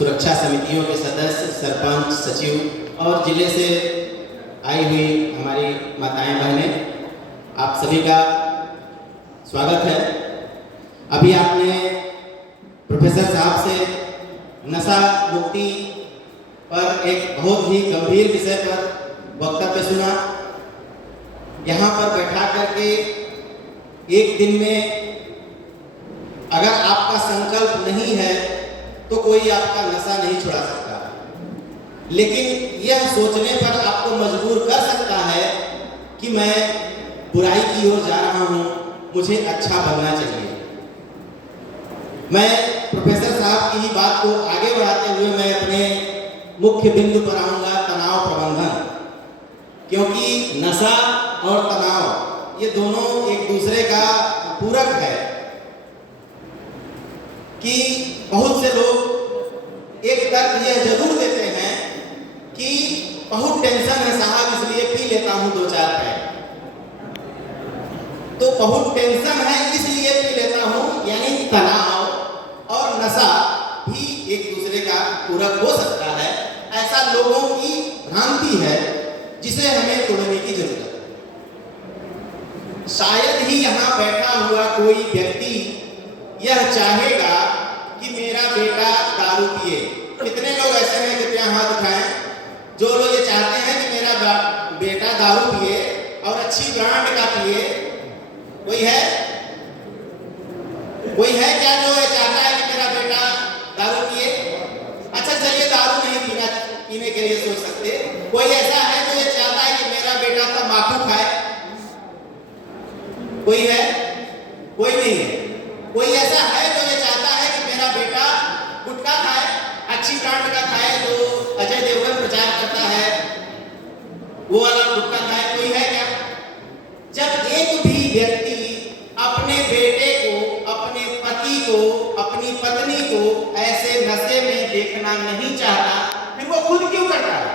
सुरक्षा समितियों के सदस्य, सरपंच, सचिव और जिले से आई हुई हमारी माताएं बहनें, आप सभी का स्वागत है। अभी आपने प्रोफेसर साहब से नशा मुक्ति पर एक बहुत ही गंभीर विषय पर वक्तव्य सुना। यहाँ पर बैठा करके एक दिन में अगर आपका संकल्प नहीं है तो कोई आपका नशा नहीं छुड़ा सकता, लेकिन यह सोचने पर आपको मजबूर कर सकता है कि मैं बुराई की ओर जा रहा हूँ, मुझे अच्छा बनना चाहिए। मैं प्रोफेसर साहब की ही बात को आगे बढ़ाते हुए मैं अपने मुख्य बिंदु पर आऊँगा, तनाव प्रबंधन। क्योंकि नशा और तनाव ये दोनों एक दूसरे का पूरक है कि बहुत से लोग एक तर्क यह जरूर देते हैं कि बहुत टेंशन है साहब, इसलिए पी लेता हूं 2-4 पैक। तो बहुत टेंशन है इसलिए पी लेता हूं, यानी तनाव और नशा भी एक दूसरे का पूरक हो सकता है। ऐसा लोगों की भ्रांति है जिसे हमें तोड़ने की जरूरत है। शायद ही यहाँ बैठा हुआ कोई व्यक्ति यह चाहेगा कि मेरा बेटा दारू पिए। कितने लोग ऐसे हैं, कृपया हाथ उठाएं, जो लोग ये चाहते हैं कि मेरा बेटा दारू पिए और अच्छी ब्रांड का पिए? कोई है? कोई है क्या जो ये चाहता है कि मेरा बेटा दारू पिए? अच्छा चलिए, दारू नहीं पीने के लिए सोच सकते। कोई ऐसा है जो ये चाहता है कि मेरा बेटा तंबाकू खाए? कोई है? कोई नहीं है। कोई ऐसा है जो ये चाहता है कि मेरा बेटा गुटखा खाए, अच्छी ब्रांड का खाए, जो अजय देवगन प्रचार करता है वो वाला गुटखा खाए? कोई है क्या? जब एक भी व्यक्ति अपने बेटे को, अपने पति को, अपनी पत्नी को ऐसे नशे में देखना नहीं चाहता, फिर वो खुद क्यों करता है?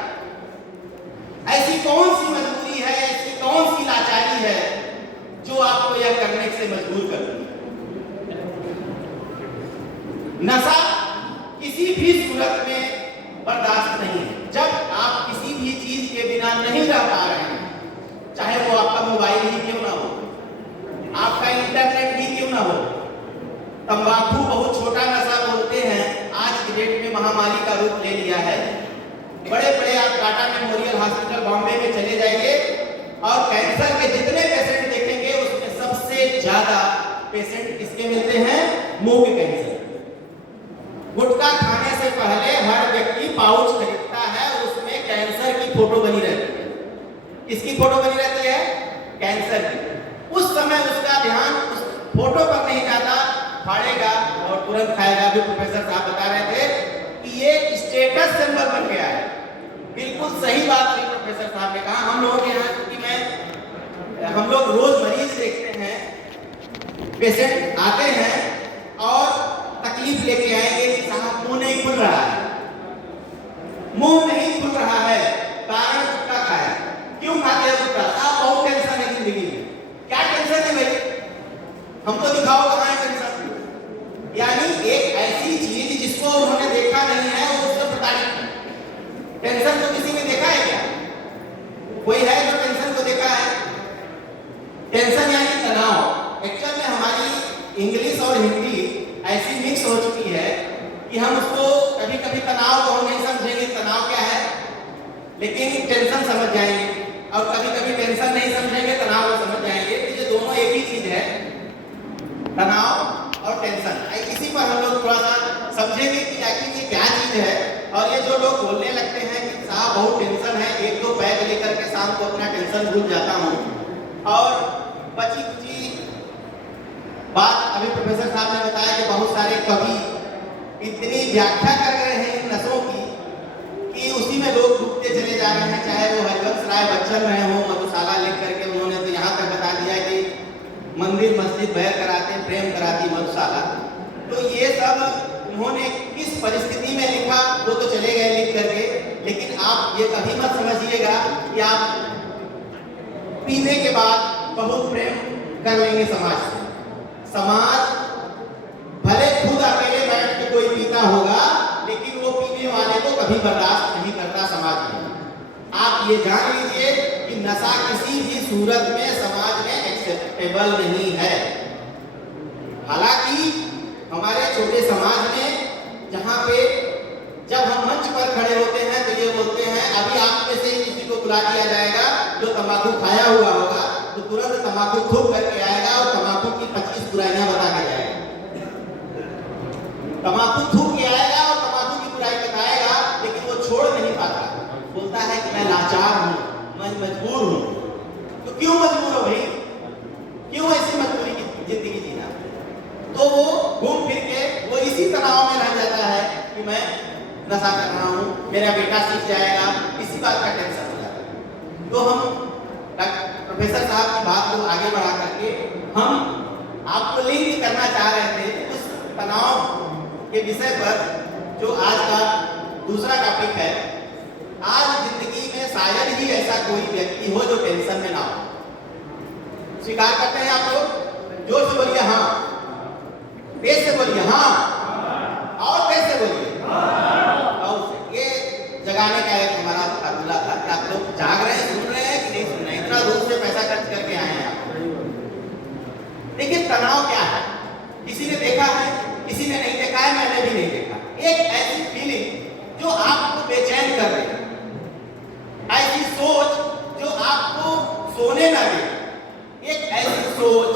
ऐसी कौन सी मजबूरी है, ऐसी कौन सी लाचारी है जो आपको यह करने से मजबूर करती है? नशा किसी भी सूरत में बर्दाश्त नहीं है। जब आप किसी भी चीज के बिना नहीं रह पा रहे हैं, चाहे वो आपका मोबाइल ही क्यों ना हो, आपका इंटरनेट ही क्यों ना हो। तंबाकू बहुत छोटा नशा बोलते हैं, आज की डेट में महामारी का रूप ले लिया है। बड़े बड़े आप टाटा मेमोरियल हॉस्पिटल बॉम्बे में चले जाइए और कैंसर के जितने पेशेंट देखेंगे उसमें सबसे ज्यादा पेशेंट किसके मिलते हैं? मुंह के कैंसर। गुटखा खाने से पहले हर व्यक्ति पाउच खरीदता है, उसमें कैंसर की फोटो बनी रहती है। किसकी फोटो बनी रहती है? कैंसर की। उस समय उसका ध्यान उस फोटो पर नहीं जाता, फाड़ेगा और तुरंत खाएगा। भी प्रोफेसर साहब बता रहे थे कि ये स्टेटस सिंबल बन गया है। बिल्कुल सही बात अभी प्रोफेसर साहब ने कहा। हम लोगों के यहाँ, क्योंकि हम लोग रोज मरीज देखते हैं, पेशेंट आते हैं और तकलीफ लेके आएंगे कि साहब मुंह नहीं खुल रहा है, मुंह नहीं खुल रहा है, कारण गुटखा खाया। क्यों खाते हैं गुटखा? साहब बहुत टेंशन है जिंदगी में। क्या टेंशन है भाई? हमको दिखाओ कहाँ है टेंशन। यानी एक ऐसी चीज जिसको उन्होंने देखा नहीं है वो उससे प्रताड़ित है। टेंशन तो किसी ने देखा है क्या? कोई है जो टेंशन को देखा है? टेंशन यानी तनाव। एक्चुअल में हमारी इंग्लिश और हिंदी ऐसी मिक्स हो चुकी है कि हम उसको कभी कभी तनाव को हम नहीं समझेंगे तनाव क्या है, लेकिन टेंशन समझ जाएंगे, और कभी कभी टेंशन नहीं समझेंगे तनाव को समझ जाएंगे। तो ये दोनों एक ही चीज है, तनाव और टेंशन। इसी पर हम लोग थोड़ा सा समझेंगे कि आखिर ये क्या चीज है। और ये जो लोग बोलने लगते हैं कि साहब बहुत टेंशन है, 1-2 पैक लेकर के शाम को अपना टेंशन भूल जाता हूँ, और बची कुची बात अभी प्रोफेसर साहब ने बताया कि बहुत सारे कवि इतनी व्याख्या कर रहे हैं इन नशों की कि उसी में लोग डूबते चले जा रहे हैं। चाहे वो हरिवंश राय बच्चन रहे हो, मधुशाला लिख करके उन्होंने तो यहाँ तक बता दिया कि मंदिर मस्जिद बैर कराते, प्रेम कराती मधुशाला। तो ये सब उन्होंने किस परिस्थिति में लिखा वो तो चले गए लिख करके, लेकिन आप ये कभी मत समझिएगा कि आप पीने के बाद बहुत प्रेम कर लेंगे समाज से। समाज भले खुद अकेले बैठ के कोई पीता होगा, लेकिन वो कभी बर्दाश्त नहीं करता समाज में। आप ये जान लीजिए कि नशा किसी भी सूरत में समाज में एक्सेप्टेबल नहीं है। हालांकि हमारे छोटे समाज में जहाँ पे जब हम मंच पर खड़े होते हैं तो ये बोलते हैं अभी आप में से किसी को बुला दिया जाएगा जो तंबाकू खाया हुआ होगा तो तुरंत तंबाकू थूक करके आएगा और तंबाकू की 25 बुराइयां बता के जाएगा। तंबाकू थूक के आएगा और तंबाकू की बुराई बताएगा, लेकिन वो छोड़ नहीं पाता। बोलता है कि मैं लाचार हूँ, मैं मजबूर हूँ। तो क्यों मजबूर हो भाई? क्यों ऐसी मजबूरी की जिंदगी जीना? तो वो घूम फिर के वो इसी तनाव में रह जाता है कि मैं नशा कर रहा हूँ, मेरा बेटा सीख जाएगा, इसी बात का टेंशन हो जाता है। तो हम प्रोफेसर साहब की बात को आगे बढ़ा करके हम आपको लिंक करना चाह रहे थे उस तनाव के विषय पर जो आज का दूसरा टॉपिक है। आज जिंदगी में शायद ही ऐसा कोई व्यक्ति हो जो टेंशन में ना हो। स्वीकार करते हैं आप लोग? जोर से बोलिए हाँ, तेज से बोलिए हाँ, और तेज से बोलिए और ये जगाने का एक हमारा फॉर्मूला था कि आप लोग जाग रहे हैं, सुन रहे हैं कि नहीं सुन रहे हैं। इतना दूर से पैसा खर्च करके आए हैं आप। देखिए तनाव क्या है, किसी ने देखा है, किसी ने नहीं देखा है, मैंने भी नहीं देखा। एक ऐसी फीलिंग जो आपको बेचैन कर दे, ऐसी सोच जो आपको सोने न दे, एक ऐसी सोच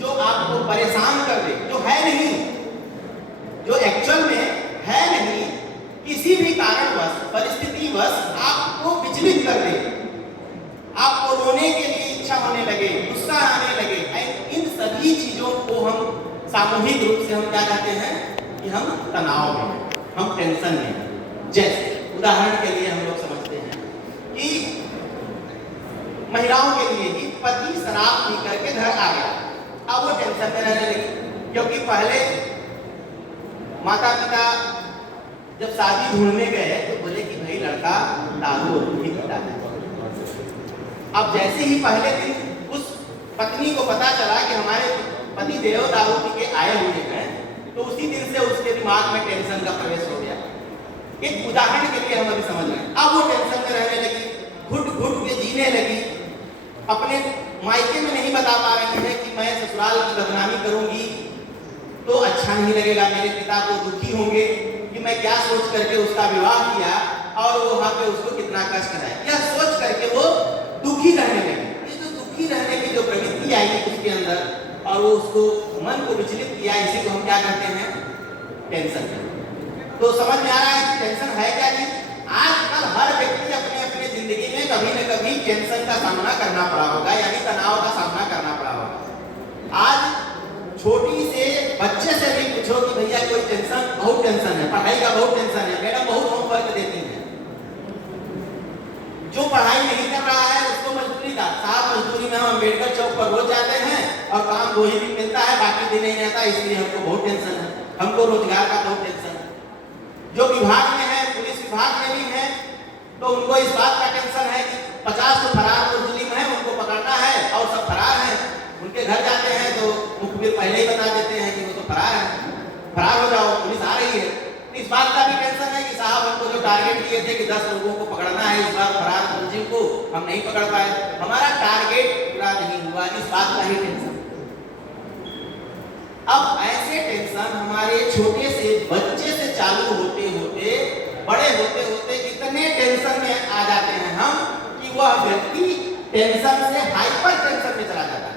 जो आपको परेशान कर दे, जो है नहीं, जो एक्चुअल में है नहीं, किसी भी कारणवश परिस्थितिवश आपको विचलित कर दे, आपको रोने के लिए इच्छा होने लगे, गुस्सा आने लगे। इन सभी चीजों को हम सामूहिक रूप से हम क्या कहते हैं कि हम तनाव में हैं, हम टेंशन में हैं। जैसे उदाहरण के लिए हम लोग समझते हैं कि महिलाओं के लिए ही पति शराब पी करके घर आ गया, अब वो टेंशन में रहने लगी। क्योंकि पहले माता पिता जब शादी ढूंढने गए तो बोले कि भाई लड़का दारू ही पीता है। अब जैसे ही पहले दिन उस पत्नी को पता चला कि हमारे पति देव दारू पी के आए हुए हैं, तो उसी दिन से उसके दिमाग में टेंशन का प्रवेश हो गया। एक उदाहरण के लिए हम अभी समझ रहे हैं। अब वो टेंशन में रहने लगी, घुट घुट के जीने लगी, अपने मायके में नहीं बता पा रही है कि मैं ससुराल की बदनामी करूंगी तो अच्छा नहीं लगेगा, मेरे पिता को दुखी होंगे कि मैं क्या सोच करके उसका विवाह किया और वहां पे उसको कितना कष्ट है। यह सोच करके वो दुखी रहने लगी। ये जो दुखी रहने की जो प्रवृत्ति आई उसके अंदर और वो उसको मन को विचलित किया, इसी को हम क्या कहते हैं? टेंशन। तो समझ में आ रहा है कि टेंशन है क्या जी? आजकल हर व्यक्ति अपने अपने जिंदगी में कभी न कभी टेंशन का सामना करना पड़ा होगा, यानी तनाव का सामना करना पड़ा होगा। आज छोटी से बच्चे से भी पूछो कि भैया कोई टेंशन, बहुत टेंशन है, पढ़ाई का बहुत टेंशन है, मैडम बहुत होमवर्क देती है। जो पढ़ाई नहीं कर रहा है उसको मजदूरी का, साहब मजदूरी में हम अम्बेडकर चौक पर रोज जाते हैं और काम 2 ही दिन मिलता है, बाकी दिन नहीं रहता, इसलिए हमको बहुत टेंशन है, हमको रोजगार का बहुत टेंशन है। जो विभाग में है, पुलिस विभाग में भी है, तो उनको इस बात का टेंशन है कि 50 तो फरार मुजरिम है, उनको पकड़ना है और सब फरार हैं। उनके घर जाते हैं तो मुखबिर पहले ही बता देते हैं कि वो तो फरार है, फरार हो जाओ, पुलिस आ रही है। इस बात का भी टेंशन है कि साहब हमको जो टारगेट दिए थे कि 10 लोगों को पकड़ना है, इस बार फरार मुलजिम को हम नहीं पकड़ पाए, हमारा टारगेट पूरा नहीं हुआ, इस बात का ही टेंशन। अब ऐसे टेंशन हमारे छोटे से बच्चे से चालू होते होते बड़े होते होते इतने टेंशन में आ जाते हैं हम कि वह व्यक्ति टेंशन से हाइपर टेंशन में चला जाता है।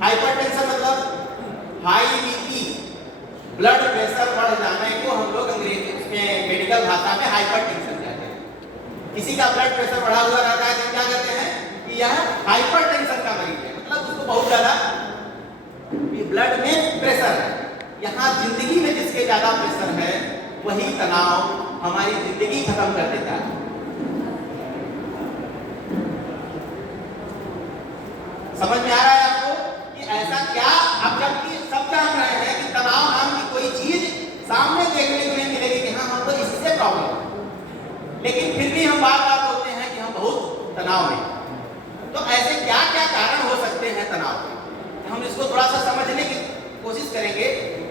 हाइपर टेंशन मतलब हाई बीपी, ब्लड प्रेशर बढ़ जाने को हम लोग अंग्रेजी में मेडिकल भाषा में हाइपर टेंशन कहते हैं। किसी का ब्लड प्रेशर बढ़ा हुआ रहता है तो क्या कहते हैं कि यह हाइपर टेंशन का मरीज है, मतलब उसको बहुत ज्यादा ब्लड में प्रेशर है। यहाँ जिंदगी में जिसके ज्यादा प्रेशर है वही तनाव हमारी जिंदगी खत्म कर देता है। समझ में आ रहा है आपको कि ऐसा क्या? अब जबकि सब जान रहे हैं कि तनाव नाम की कोई चीज सामने देखने को नहीं मिलेगी कि हाँ हमको इससे प्रॉब्लम है, लेकिन फिर भी हम बार बार बोलते हैं कि हम बहुत तनाव में। तो ऐसे क्या क्या कारण हो सकते हैं तनाव के? हम इसको थोड़ा सा समझने की कोशिश करेंगे,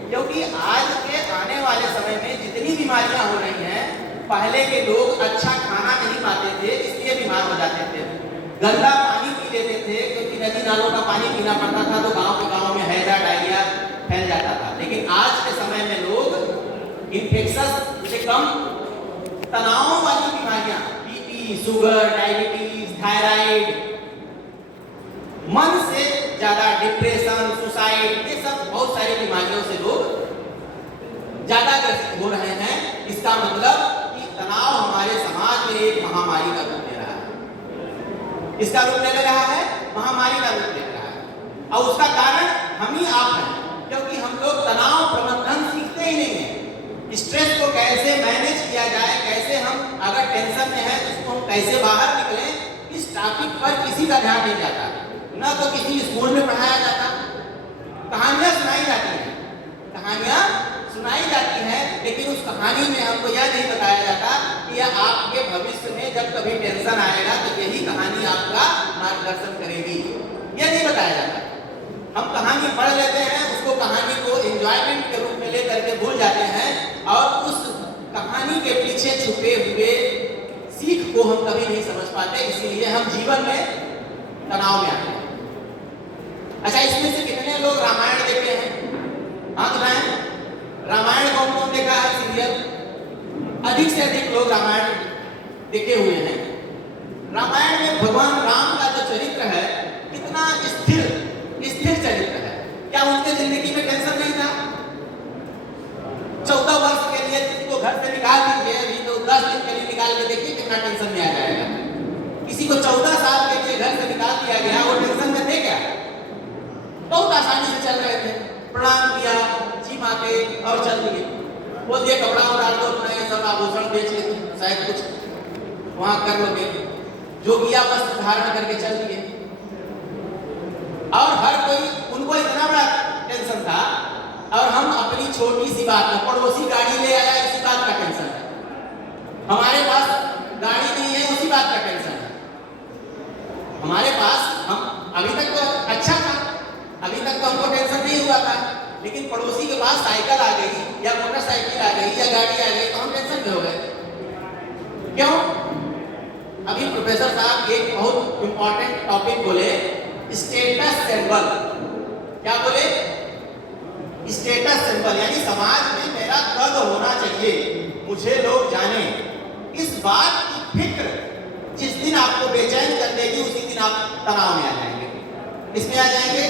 क्योंकि आज के आने वाले समय में जितनी बीमारियां हो रही हैं पहले के लोग अच्छा खाना नहीं पाते थे, इसलिए बीमार हो जाते थे। गंदा पानी पी लेते थे, क्योंकि नदी नालों का पानी पीना पड़ता था, तो गांव में हैजा डायरिया फैल जाता था। लेकिन आज के समय में लोग इन्फेक्शन से कम तनाव वाली बीमारियां, बीपी, शुगर, डायबिटीज, थायराइड, मन से ज्यादा डिप्रेशन, सुसाइड, ये सब बहुत सारी बीमारियों से लोग ज्यादा ग्रसित हो रहे हैं। इसका मतलब कि तनाव हमारे समाज में एक महामारी का रूप ले रहा है। इसका रूप ले रहा है, महामारी का रूप ले रहा है। और उसका कारण हम ही आप हैं, क्योंकि हम लोग तनाव प्रबंधन सीखते ही नहीं है। स्ट्रेस को कैसे मैनेज किया जाए, कैसे हम अगर टेंशन में है तो उसको हम कैसे बाहर निकलें, इस टॉपिक पर किसी का ध्यान नहीं जाता। ना तो किसी स्कूल में पढ़ाया जाता, कहानियां सुनाई जाती हैं, कहानियां सुनाई जाती है, लेकिन उस कहानी में हमको यह नहीं बताया जाता कि यह आपके भविष्य में जब कभी टेंशन आएगा तो यही कहानी आपका मार्गदर्शन करेगी, यह नहीं बताया जाता। हम कहानी पढ़ लेते हैं, उसको कहानी को एंजॉयमेंट के रूप में लेकर के भूल जाते हैं, और उस कहानी के पीछे छुपे हुए सीख को हम कभी नहीं समझ पाते, इसीलिए हम जीवन में तनाव में आते हैं। अच्छा, इसमें से कितने लोग रामायण देखे हैं? हाँ बताएं, रामायण कौन कौन देखा है सीरियल? अधिक से अधिक लोग रामायण देखे हुए हैं। रामायण में भगवान राम का जो चरित्र है कितना स्थिर चरित्र है। क्या उनके जिंदगी में टेंशन नहीं था? 14 वर्ष के लिए किसी को घर से निकाल दीजिए, अभी तो 10 दिन के लिए निकाल के देखिए कितना टेंशन में आ जाएगा। किसी को 14 साल के लिए घर से निकाल दिया गया, वो टेंशन में थे क्या? बहुत आसानी से चल रहे थे, प्रणाम किया, जी माते और चल दिए। बोल दिए कपड़ा उतार दो, अपना ये सब आभूषण बेच लेते, शायद कुछ वहां कर लोगे, जो किया वस्त्र धारण करके चल दिए। और हर कोई, उनको इतना बड़ा टेंशन था, और हम अपनी छोटी सी बात में, पड़ोसी गाड़ी ले आया इसी बात का टेंशन है, हमारे पास गाड़ी नहीं है उसी बात का टेंशन है। हमारे पास, हम अभी तक तो अच्छा था, अभी तक तो हमको टेंशन नहीं हुआ था, लेकिन पड़ोसी के पास साइकिल आ गई या मोटरसाइकिल आ गई या गाड़ी आ गई तो हम टेंशन में हो गए। क्यों? अभी प्रोफेसर साहब एक बहुत इंपॉर्टेंट टॉपिक बोले, स्टेटस सिंबल। क्या बोले? स्टेटस सिंबल, यानी समाज में मेरा कद होना चाहिए, मुझे लोग जाने। इस बात की फिक्र जिस दिन आपको बेचैन कर देगी, उसी दिन आप तनाव में आ जाएंगे, इसमें आ जाएंगे,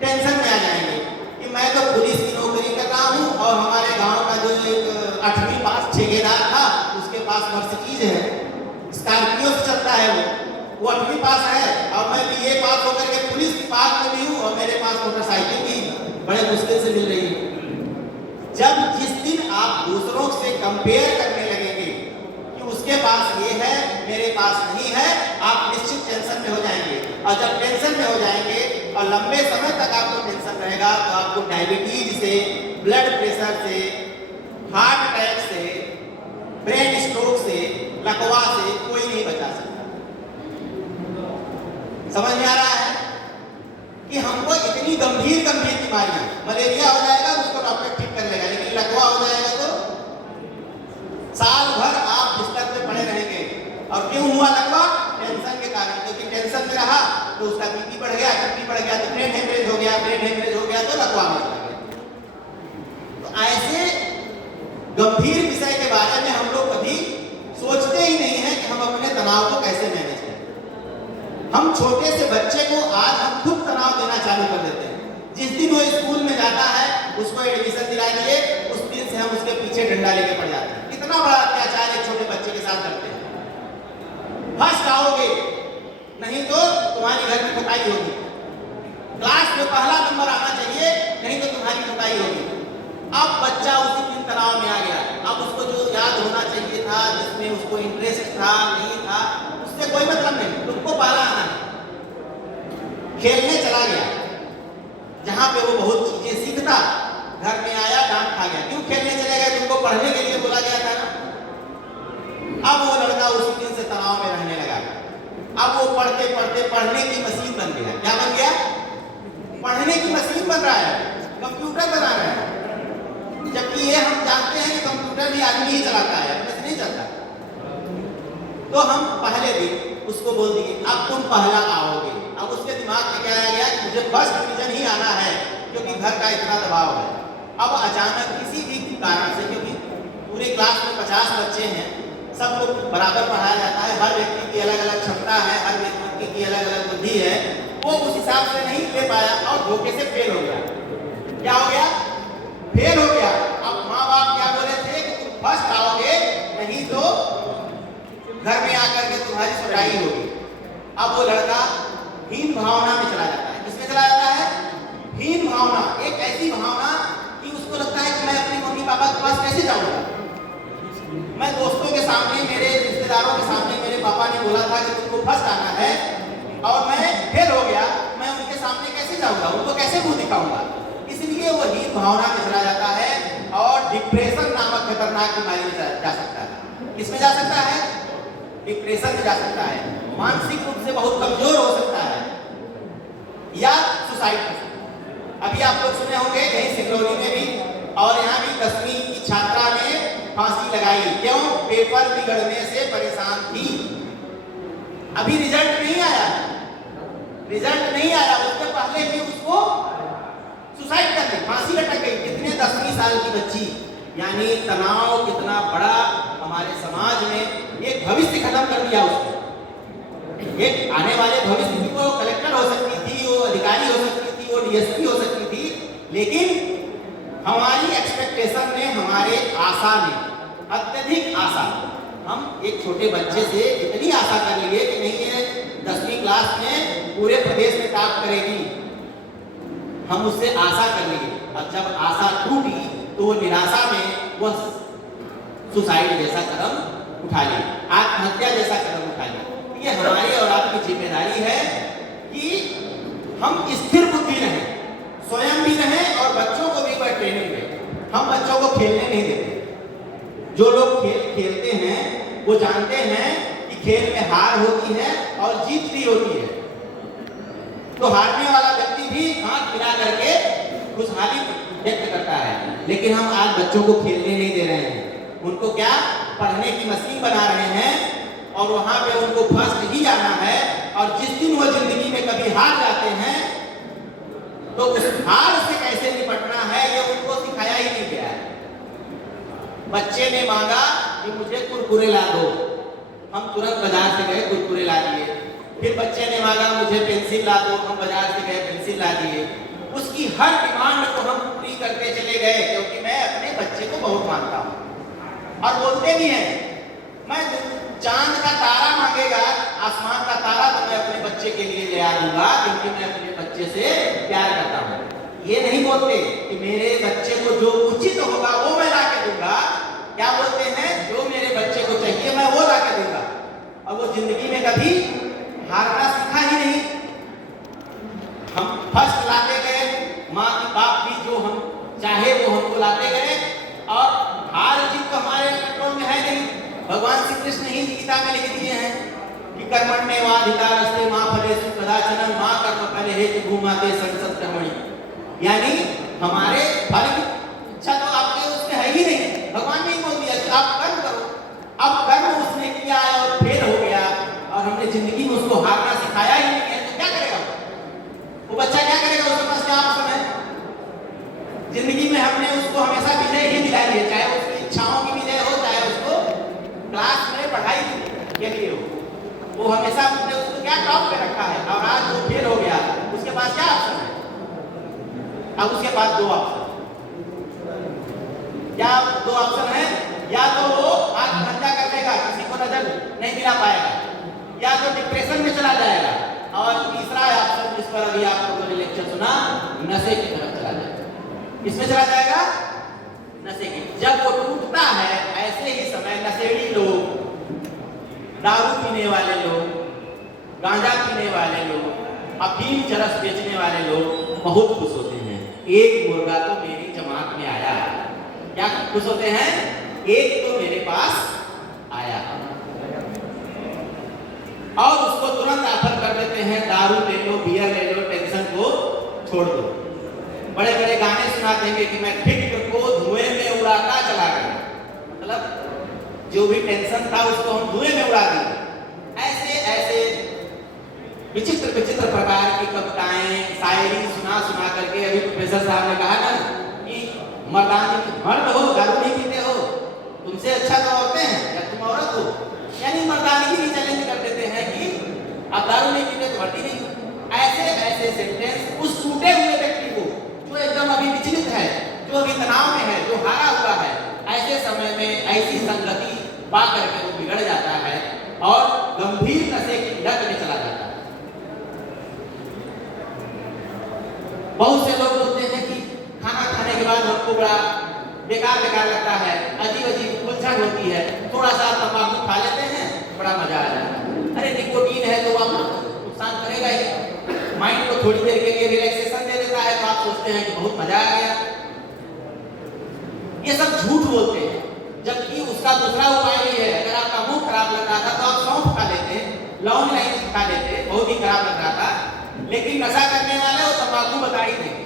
टेंशन में आ जाएंगे कि मैं तो पुलिस की नौकरी कर रहा हूँ, और हमारे गांव का जो एक 8वीं पास ठेकेदार था, उसके पास मर्सिडीज है, स्कॉर्पियो से चलता है, वो 8वीं पास है, और मैं BA पास होकर के पुलिस की पास में भी हूँ, और मेरे पास मोटरसाइकिल भी बड़े मुश्किल से मिल रही है। जब जिस दिन आप दूसरों से कंपेयर करने लगेंगे कि उसके पास ये है, मेरे पास नहीं है, आप निश्चित टेंशन में हो जाएंगे। और जब टेंशन में हो जाएंगे और लंबे समय तक आपको टेंशन रहेगा, तो आपको डायबिटीज से, ब्लड प्रेशर से, हार्ट अटैक से, ब्रेन स्ट्रोक से, लकवा से कोई नहीं बचा सकता। समझ में आ रहा है कि हमको इतनी गंभीर बीमारियां, मलेरिया हो जाएगा उसको डॉक्टर ठीक कर लेगा, लेकिन लकवा हो जाएगा तो साल भर आप बिस्तर पे पड़े रहेंगे। और क्यों हुआ लकवा? टेंशन के कारण, क्योंकि टेंशन में रहा तो उसका बीपी बढ़ गया, बीपी बढ़ गया तो ब्रेन हेमरेज हो गया, ब्रेन हेमरेज हो गया तो लकवा हो गया। तो ऐसे गंभीर विषय के बारे में हम लोग कभी सोचते ही नहीं है कि हम अपने तनाव को कैसे मैनेज करें। हम छोटे से बच्चे को आज हम खुद तनाव देना चालू कर देते हैं। जिस दिन वो स्कूल में जाता है, उसको एडमिशन दिला दिए, उस दिन से हम उसके पीछे डंडा लेके पड़ जाते हैं। कितना बड़ा अत्याचार एक छोटे बच्चे के साथ करते हैं। फर्स्ट आओगे, नहीं तो तुम्हारी घर में कुटाई होगी, क्लास में पहला नंबर आना चाहिए, नहीं तो तुम्हारी कुटाई होगी। अब बच्चा उसी दिन तनाव में आ गया। अब उसको जो याद होना चाहिए था, जिसमें उसको इंटरेस्ट था, नहीं था, उससे कोई मतलब नहीं, तुमको पहला आना है। खेलने चला गया, जहां पे वो बहुत चीजें सीखता, घर में आया डांट खा गया। क्यों खेलने चले गए? तुमको पढ़ने के लिए बोला गया था ना। अब वो लड़का उसी दिन से तनाव में रहने लगा। अब वो पढ़ते पढ़ते पढ़ने की मशीन बन गया। क्या बन गया? पढ़ने की मशीन बन रहा है, कंप्यूटर बना रहा है। जबकि ये हम जानते हैं कि कंप्यूटर भी आदमी ही चलाता है, अपने से नहीं चलाता। चलता। तो हम पहले दिन उसको बोल दिए अब तुम पहला आओगे। अब उसके दिमाग में क्या आ गया कि मुझे फर्स्ट डिवीजन ही आना है, क्योंकि घर का इतना दबाव है। अब अचानक किसी भी कारण से, क्योंकि पूरे क्लास में 50 बच्चे हैं, सबको बराबर पढ़ाया जाता है, हर व्यक्ति की अलग अलग क्षमता है, हर व्यक्ति की अलग अलग बुद्धि है, वो उस हिसाब से नहीं ले पाया और धोखे से फेल हो गया। क्या हो गया? फेल हो गया। अब माँ बाप क्या बोले थे कि तुम फर्स्ट आओगे, नहीं तो घर में आकर के तुम्हारी सुनाई होगी। अब वो लड़का हीन भावना में चला जाता है। किसमें चला जाता है? हीन भावना। एक ऐसी भावना कि उसको लगता है कि मैं अपने मम्मी पापा के पास कैसे जाऊंगा। मैं दोस्तों के सामने, मेरे रिश्तेदारों के सामने मेरे पापा ने बोला था कि तुमको फर्स्ट आना है और मैं फेल हो गया, मैं उनके सामने कैसे जाऊंगा, उनको कैसे मुंह दिखाऊंगा। इसलिए वो हीन भावना में चला जाता है और डिप्रेशन नामक खतरनाक बीमारी में जा सकता है। किसमें जा सकता है? डिप्रेशन में जा सकता है, मानसिक रूप से बहुत कमजोर हो सकता है, या सुसाइड कर सकता है। अभी आप लोग सुने होंगे कहीं सिंगरौली में भी और यहाँ भी 10वीं की छात्रा ने फांसी लगाई। क्यों? पेपर बिगड़ने से परेशान थी। अभी रिजल्ट नहीं आया, रिजल्ट नहीं आया, उसके पहले भी उसको सुसाइड कर दी, फांसी लटक गई। कितने 10वीं साल की बच्ची। यानी तनाव कितना बड़ा हमारे समाज में एक भविष्य खत्म कर दिया उसने। एक आने वाले भविष्य की वो कलेक्टर हो सकती थी, वो अधिकारी हो सकती थी, वो डीएसपी हो सकती थी, लेकिन हमारी एक्सपेक्टेशन ने, हमारे आशा ने, अत्यधिक आशा, हम एक छोटे बच्चे से इतनी आशा कर लिए कि नहीं ये 10वीं क्लास में पूरे प्रदेश में टॉप करेगी, हम उससे आशा कर लिए। अब जब आशा टूटी तो वो निराशा में वो सुसाइड जैसा कदम उठा ले, आत्महत्या जैसा कदम उठा ले। ये हमारी और आपकी जिम्मेदारी है कि हम स्थिर बुद्धि रहें, स्वयं भी रहें और बच्चों को भी कोई ट्रेनिंग दें। हम बच्चों को खेलने नहीं देते। जो लोग खेल खेलते हैं वो जानते हैं कि खेल में हार होती है और जीत भी होती है। तो हारने वाला व्यक्ति भी हाथ मिला करके खुशहाली व्यक्त करता है, लेकिन हम आज बच्चों को खेलने नहीं दे रहे हैं। उनको क्या पढ़ने की मशीन बना रहे हैं और वहां पे उनको फर्स्ट ही आना है। और जिस दिन वो जिंदगी में कभी हार जाते हैं तो उस हार से कैसे निपटना है ये उनको सिखाया ही नहीं गया है। बच्चे ने मांगा कि मुझे कुरकुरे ला दो, हम तुरंत बाजार से गए कुरकुरे ला दिए। फिर बच्चे ने मांगा मुझे पेंसिल ला दो, हम बाजार से गए पेंसिल ला दिए। उसकी हर डिमांड को हम पूरी करते चले गए, क्योंकि मैं अपने बच्चे को बहुत मानता हूँ। और बोलते भी हैं, मैं चांद का तारा मांगेगा, आसमान का तारा तो मैं अपने बच्चे के लिए ले आ दूंगा, क्योंकि मैं अपने बच्चे से प्यार करता हूँ। ये नहीं बोलते कि मेरे बच्चे को जो उचित होगा वो मैं ला के दूंगा। क्या बोलते हैं? जो मेरे बच्चे को चाहिए मैं वो ला के दूंगा। और वो जिंदगी में कभी हारना सीखा ही नहीं। हम फर्स्ट लाते गए, माँ की बाप भी जो हम चाहे वो हमको लाते गए, और हार जीत तो हमारे कंट्रोल में है नहीं। भगवान श्री कृष्ण ही गीता में लिख दिए हैं कि कर्मण्येवाधिकारस्ते मा फलेषु कदाचन मा कर्म फले हेतु भूमाते संसद कर्मणि। यानी हमारे फल की इच्छा तो आपके उसमें है ही नहीं। भगवान ने ही बोल दिया कि आप कर्म करो। अब कर्म उसने किया है और फेल हो गया, और हमने जिंदगी में उसको हारना सिखाया ही नहीं है, तो क्या करेगा वो बच्चा? क्या करेगा? उसके पास क्या ऑप्शन है? जिंदगी में हमने उसको हमेशा विजय ही दिलाई है, चाहे उसकी इच्छाओं की विजय हो, चाहे उसको क्लास में पढ़ाई के लिए हो। वो हमेशा हमने उसको क्या टॉप पे रखा है, और आज वो फेल हो गया, उसके पास क्या ऑप्शन है? अब उसके पास दो ऑप्शन, क्या दो ऑप्शन है? या तो वो आत्महत्या कर लेगा, किसी को नजर नहीं दिला पाएगा, या तो डिप्रेशन में चला जाएगा, और तीसरा ऑप्शन जिस पर अभी आप लोगों ने लेक्चर सुना, नशे की तरफ चला जाएगा। किसमें चला जाएगा? नशे की। जब वो टूटता है, ऐसे ही समय नशेड़ी लोग, दारू पीने वाले लोग, गांजा पीने वाले लोग, अफीम चरस बेचने वाले लोग बहुत खुश होते हैं। एक मुर्गा तो मेरी जमात में आया। क्या खुश होते हैं? एक तो मेरे पास आया, और उसको तुरंत ऑफर कर देते हैं, दारू ले लो, बियर ले लो, टेंशन को छोड़ दो। बड़े बड़े गाने सुना देंगे कि मैं फिक्र को धुएं में उड़ाता चला गया। मतलब जो भी टेंशन था उसको हम धुएं में उड़ा दिए। ऐसे ऐसे विचित्र विचित्र प्रकार की कविताएं शायरी सुना सुना करके अभी प्रोफेसर साहब ने कहा ना कि मर्द हो दारू नहीं पीते हो, तुमसे अच्छा तो औरतें हैं या तुम औरत हो, यानी मर्दानगी भी चैलेंज कर देते हैं कि आप दारू नहीं पीते तो भर्ती नहीं। ऐसे ऐसे सेंटेंस उस टूटे हुए व्यक्ति को जो एकदम अभी विचलित है, जो अभी तनाव में है, जो हारा हुआ है, ऐसे समय में ऐसी संगति पा करके वो बिगड़ जाता है और गंभीर नशे की लत में चला जाता है। बहुत से लोग बोलते हैं कि खाना खाने के बाद हमको बड़ा बेकार बेकार लगता है, अजीब अजीब उलझन होती है, थोड़ा सा तंबाकू खा लेते हैं, बड़ा मजा आ जाता है। अरे निकोटीन है तो आप नुकसान करेगा ही, माइंड को थोड़ी देर के लिए रिलैक्सेशन दे देता है, तो आप सोचते हैं कि बहुत मजा आ गया। ये सब झूठ बोलते हैं, जबकि उसका दूसरा उपाय भी है। अगर आपका मुंह खराब लग रहा था तो आप सौंफ खा लेते, लौंग इलायची खा लेते, बहुत ही खराब लग रहा था। लेकिन नशा करने वाले वो तंबाकू बता ही देंगे,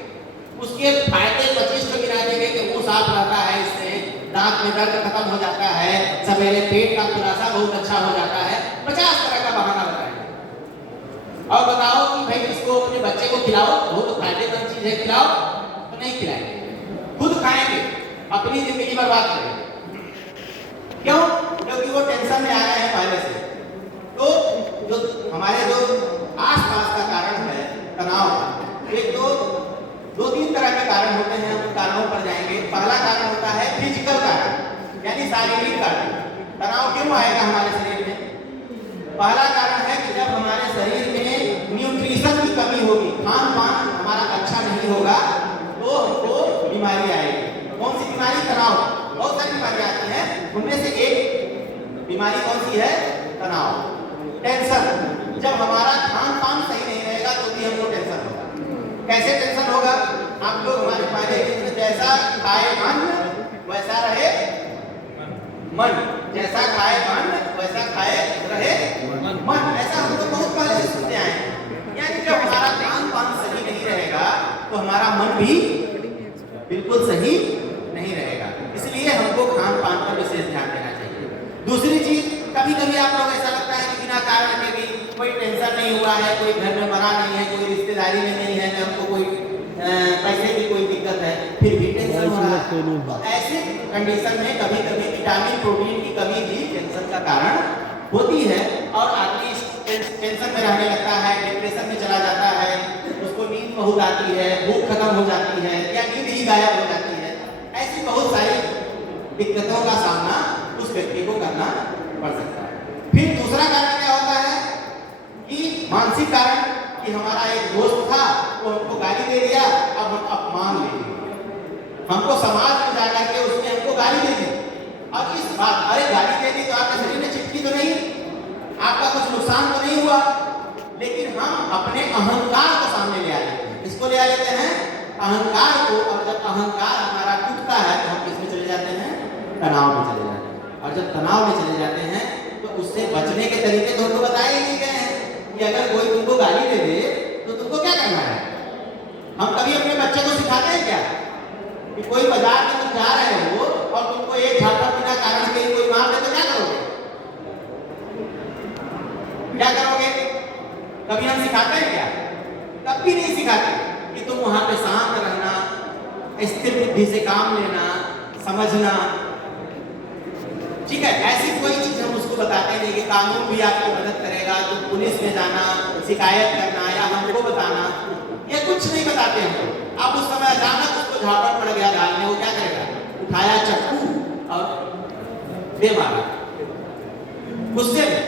उसके फायदे 25 को गिरा देंगे कि मुंह साफ रहता है, इससे दांत में दर्द खत्म हो जाता है, सवेरे पेट का खुलासा बहुत अच्छा हो जाता है, 50 तरह का बहाना बताएंगे। और बताओ कि भाई इसको अपने बच्चे को खिलाओ, बहुत फायदेमंद चीज है, खिलाओ, तो नहीं खिलाएंगे, खुद खाएंगे, अपनी जिंदगी बर्बाद करेंगे। क्यों? क्योंकि वो टेंशन में आ रहे हैं पहले से। तो जो हमारे जो आसपास का कारण है तनाव, एक तो 2-3 तरह के कारण होते हैं, उन कारणों पर जाएंगे। पहला कारण होता है फिजिकल कारण, यानी शारीरिक कारण। तनाव क्यों आएगा हमारे शरीर में? पहला कारण है कि जब हमारे शरीर में न्यूट्रिशन की कमी होगी, खान पान हमारा अच्छा नहीं होगा, तो हमको बीमारी आएगी। कौन सी बीमारी? तनाव। बहुत सारी बीमारियां आती हैं, उनमें से एक बीमारी कौन सी है? तनाव, टेंशन। जब हमारा खान पान सही नहीं रहेगा तो भी हमको टेंशन होगा। कैसे टेंशन होगा? आप लोग हमारे पहले दिन जैसा खाए मन वैसा रहे मन, जैसा खाए मन वैसा खाए रहे मन, ऐसा हम लोग बहुत पहले से सुनते आए हैं। यानी जब हमारा खान पान सही नहीं रहेगा तो हमारा मन भी बिल्कुल सही नहीं रहेगा। इसलिए हमको खान पान पर विशेष ध्यान देना चाहिए। दूसरी चीज, कभी कभी आप लोग ऐसा लगता है कि बिना कारण के भी कोई टेंशन नहीं हुआ है, कोई घर में मरा नहीं है, कोई रिश्तेदारी में नहीं है, हमको कोई पैसे की कोई दिक्कत है, फिर भी टेंशन हो रहा है। तो ऐसे कंडीशन में कभी कभी विटामिन प्रोटीन की कमी भी टेंशन का कारण होती है और आदमी टेंशन में रहने लगता है, डिप्रेशन में चला जाता है, उसको नींद बहुत आती है, भूख खत्म हो जाती है या नींद ही गायब हो जाती है। ऐसी बहुत सारी दिक्कतों का सामना उस व्यक्ति को करना पड़ सकता है। फिर दूसरा कारण क्या होता है कि मानसिक कारण, कि हमारा एक दोस्त था वो हमको गाली दे दिया, अब हम अपमान ले लिए, हमको समाज में जाकर के उसने हमको गाली दे दी। अब इस बात, अरे गाली दे दी तो आपके शरीर में चिपकी तो नहीं, आपका कुछ नुकसान तो नहीं हुआ, लेकिन हम अपने अहंकार को सामने ले आ लेते हैं। इसको ले आ लेते हैं अहंकार को, और जब अहंकार हमारा टूटता है तो हम किसमें चले जाते हैं? तनाव में चले जाते हैं। और जब तनाव में चले जाते हैं तो उससे बचने के तरीके तो हमको बताए ही नहीं गए हैं कि अगर कोई तुमको गाली दे दे तो तुमको क्या करना है। हम कभी अपने बच्चे को सिखाते हैं क्या कि कोई बाजार में तुम जा रहे हो और तुमको एक झापड़ बिना कारण के कोई मार दे तो क्या करोगे? क्या करोगे? कभी हम सिखाते हैं क्या? कभी नहीं सिखाते कि तुम वहां पे शांत रहना, स्थिर बुद्धि से काम लेना, समझना। ठीक है, ऐसी कोई चीज हम उसको बताते नहीं कि कानून भी आपकी मदद करेगा, तो पुलिस में जाना, शिकायत करना या हमको बताना, ये कुछ नहीं बताते हम। अब उस समय अचानक उसको झापड़ पड़ गया गाल में, वो क्या करेगा? उठाया चक्कू और दे मारा गुस्से में,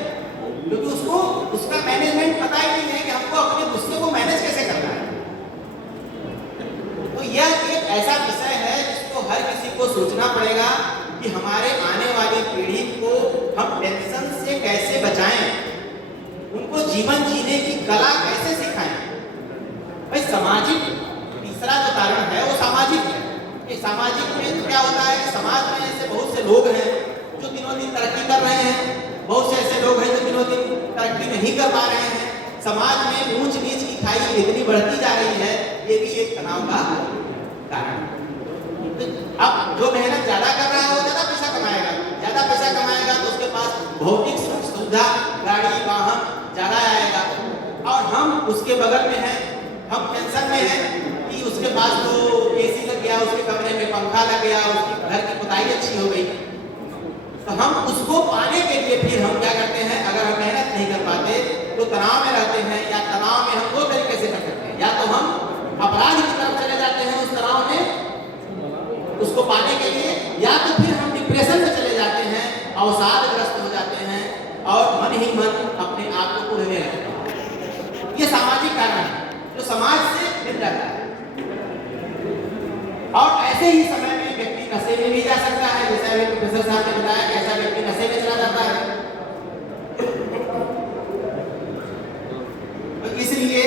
क्योंकि उसको उसका मैनेजमेंट पता ही नहीं है कि हमको अपने गुस्से को मैनेज कैसे करना है। तो यह एक ऐसा विषय है जिसको हर किसी को सोचना पड़ेगा कि हमारे आने वाली पीढ़ी को हम टेंशन से कैसे बचाएं, उनको जीवन जीने की कला कैसे सिखाएं। भाई सामाजिक तीसरा जो कारण है वो सामाजिक है। ये सामाजिक में क्या होता है कि समाज में ऐसे बहुत से लोग हैं जो दिनों दिन तरक्की कर रहे हैं, बहुत से ऐसे लोग हैं जो दिनों दिन तरक्की नहीं कर पा रहे हैं। समाज में ऊंच नीच की खाई इतनी बढ़ती जा रही है, ये भी एक तनाव का कारण है। अब जो मेहनत ज्यादा कर रहा है वो ज्यादा पैसा कमाएगा, ज्यादा पैसा कमाएगा ज़्यादा आएगा, और हम उसके बगल में हैं, हम टेंशन में हैं कि उसके पास तो एसी लग गया, उसके कमरे में पंखा लग गया, उसकी घर की पुताई अच्छी हो गई, तो हम उसको पाने के लिए फिर हम क्या करते हैं, अगर हम मेहनत नहीं कर पाते तो तनाव में रहते हैं, या तनाव में हम दो तरीके से कर सकते हैं, या तो हम अपराध की तरफ चले जाते हैं उस तनाव में उसको पाने के लिए, या तो फिर हम डिप्रेशन में चले जाते हैं, अवसादग्रस्त हो जाते हैं और मन ही मन अपने आप को उड़ने लगते हैं। ये सामाजिक कारण है जो समाज से मिल जाता है। और ऐसे ही समय में व्यक्ति नशे में भी जा सकता है, जैसा अभी प्रोफेसर साहब ने बताया कि ऐसा व्यक्ति नशे में चला जाता है। तो इसलिए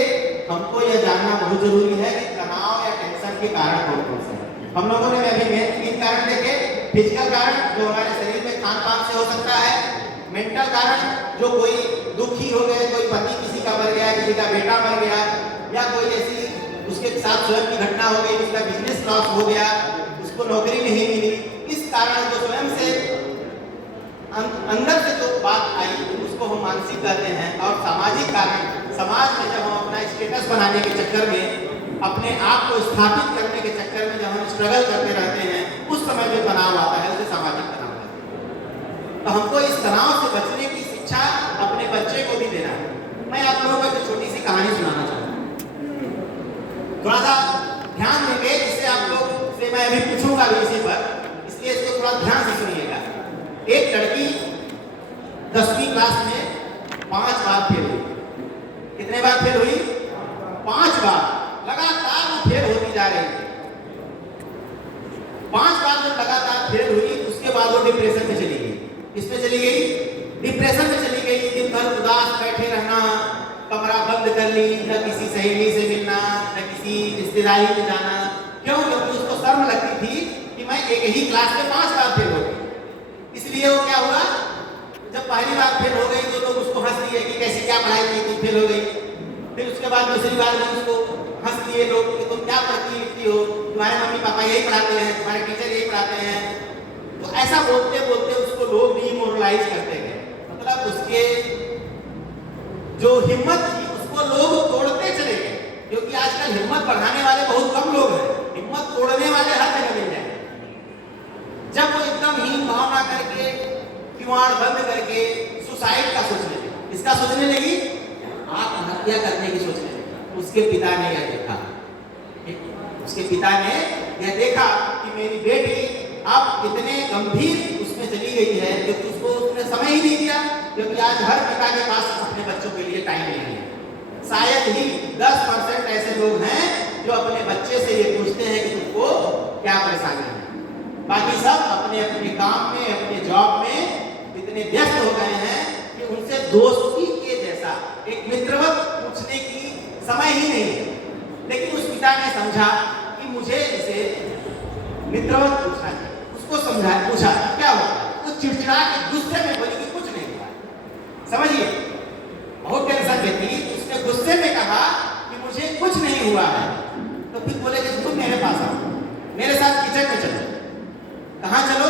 हमको यह जानना बहुत जरूरी है कि तनाव या टेंशन के कारण कौन कौन से हैं। हम लोगों ने अभी मेन 3 कारण देखे। फिजिकल कारण जो हमारे शरीर में खान पान से हो सकता है, मेंटल कारण जो कोई दुखी हो गए, कोई पति किसी का मर गया, किसी का बेटा मर गया, या कोई ऐसी उसके साथ स्वयं की घटना हो गई, उसका बिजनेस लॉस हो गया, उसको नौकरी नहीं मिली, इस कारण जो स्वयं से अंदर से जो बात आई उसको हम मानसिक कहते हैं। और सामाजिक कारण, समाज में जब हम अपना स्टेटस बनाने के चक्कर में, अपने आप को स्थापित करने के चक्कर में जब हम स्ट्रगल करते रहते हैं, उस समय जो तनाव आता है उसे सामाजिक तनाव कहते हैं। तो हमको इस तनाव से बचने की शिक्षा अपने बच्चे को भी देना है। मैं आप लोगों को एक छोटी सी कहानी सुनाना चाहता हूँ, थोड़ा सा ध्यान देंगे, इससे आप लोग से मैं अभी पूछूंगा भी इसी पर, इसलिए इसको थोड़ा ध्यान से सुनिएगा। एक लड़की 10वीं क्लास में 5 बार फेल हुई। कितने बार फेल हुई? 5 बार लगातार वो फेल होती जा रही थी। 5 बार जब लगातार फेल हुई, उसके बाद वो डिप्रेशन में चली गई। किसमें चली गई? डिप्रेशन में चली गई। दिन भर उदास बैठे रहना, कमरा बंद कर ली, न किसी सहेली से मिलना, न किसी रिश्तेदारी में जाना। क्यों? क्योंकि उसको शर्म लगती थी कि मैं एक ही क्लास में 5 बार फेल हो गई। इसलिए वो क्या हुआ, जब पहली बार फेल हो गई तो लोग उसको हंस दिए कि कैसे क्या पढ़ाई की थी, फेल हो गई। फिर उसके बाद दूसरी बार में उसको हंस दिए लोग कि तुम क्या पढ़ती लिखती हो, तुम्हारे मम्मी पापा यही पढ़ाते हैं, तुम्हारे टीचर यही पढ़ाते हैं। तो ऐसा बोलते बोलते उसको लोग डिमोरलाइज करते गए। मतलब उसके जो हिम्मत थी उसको लोग तोड़ते चले गए, क्योंकि आजकल हिम्मत बढ़ाने वाले बहुत कम लोग हैं, हिम्मत तोड़ने वाले हर जगह मिल जाए। जब वो एकदम हीन भावना करके, किवाड़ बंद करके सुसाइड का सोचने लगी, इसका सोचने लगी, आत्महत्या करने की सोचने लगी, उसके पिता ने यह देखा, उसके पिता ने यह देखा कि मेरी बेटी अब इतने गंभीर उसमें चली गई है, क्योंकि उसको उसने समय ही नहीं दिया, क्योंकि आज हर पिता के पास अपने बच्चों के लिए टाइम नहीं है। शायद ही 10% ऐसे लोग हैं जो अपने बच्चे से ये पूछते हैं कि तुमको क्या परेशानी है। बाकी सब अपने अपने काम में, अपने जॉब में इतने व्यस्त हो गए हैं कि उनसे दोस्ती के जैसा एक मित्रवत पूछने की समय ही नहीं है। लेकिन उस पिता ने समझा कि मुझे इसे मित्रवत पूछना चाहिए। उसको समझा, पूछा क्या हुआ, तो चिड़चिड़ा के गुस्से में बोली कि कुछ नहीं हुआ। समझिए, बहुत टेंशन में थी, उसने गुस्से में कहा कि मुझे कुछ नहीं हुआ है। तो फिर बोले कि तुम मेरे पास आओ, मेरे साथ किचन में चलो। कहाँ चलो?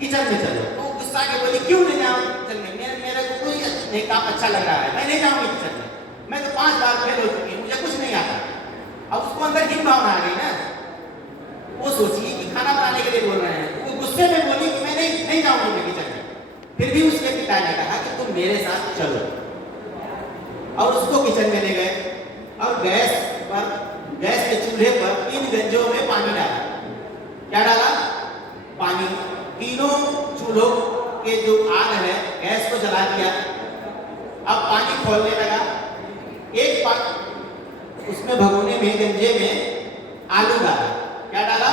किचन में चलो। तो गुस्सा के बोली क्यों नहीं जाऊँ किचन में, मेरे को कोई नहीं काम अच्छा लग रहा है, मैं नहीं जाऊँगी किचन में, मैं तो 5 बार फेल हो चुकी हूँ, मुझे कुछ नहीं आता। अब उसको अंदर हीन भावना आ गई ना, वो सोचिए कि खाना बनाने के लिए बोल रहे हैं, वो गुस्से में बोली कि मैं नहीं जाऊँगी मैं किचन में। फिर भी उसके पिता ने कहा कि तुम मेरे साथ चलो, और उसको किचन में ले गए और गैस के चूल्हे पर 3 गंजों में पानी डाला। क्या डाला? पानी। तीनों चूल्हों के जो आग है, गैस को जला दिया। अब पानी खौलने लगा। एक बार उसमें भगोने में, गंजे में आलू डाला। क्या डाला?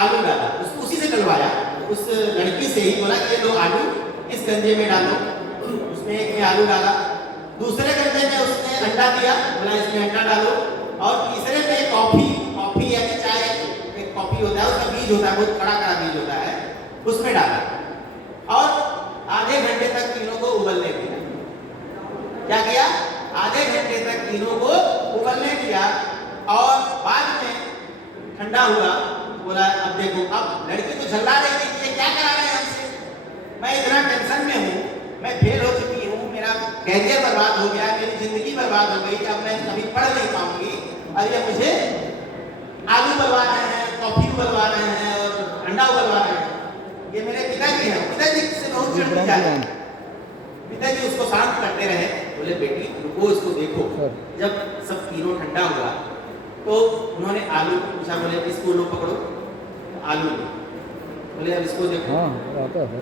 आलू डाला। उसको उसी से डलवाया। उस लड़की से ही बोला कि ये लो आलू इस गंजे में डालो। उसने एक में आलू डाला, दूसरे गंजे में उसने अंडा दिया, बोला इसमें अंडा डालो, और तीसरे में कॉफी यानी चाय, एक कॉफी होता है, उसका बीज होता है, बहुत कड़ा कड़ा बीज होता है, उसमें डाला और आधे घंटे तक तीनों को उबलने दिया। क्या किया? आधे घंटे तक तीनों को उबलने दिया और बाद में ठंडा हुआ। बोला अब देखो, अब लड़की तो झल्ला रही थी कि ये क्या करा रहे हैं हमसे, मैं इतना टेंशन में हूँ, मैं फेल हो चुकी हूँ, मेरा कैरियर बर्बाद बर्बाद हो गई कि अब मैं कभी पढ़ नहीं पाऊंगी और ये मुझे आलू उबलवा रहे हैं, कॉफी उबलवा रहे हैं और अंडा उबलवा रहे हैं। ये मेरे पिताजी हैं, पिताजी से बहुत चिढ़ जाते हैं। पिताजी उसको शांत करते रहे, बोले बेटी रुको इसको देखो। जब सब तीनों ठंडा हुआ तो उन्होंने आलू पूछा, बोले इसको लो पकड़ो, आलू बोले अब इसको देखो। आता है।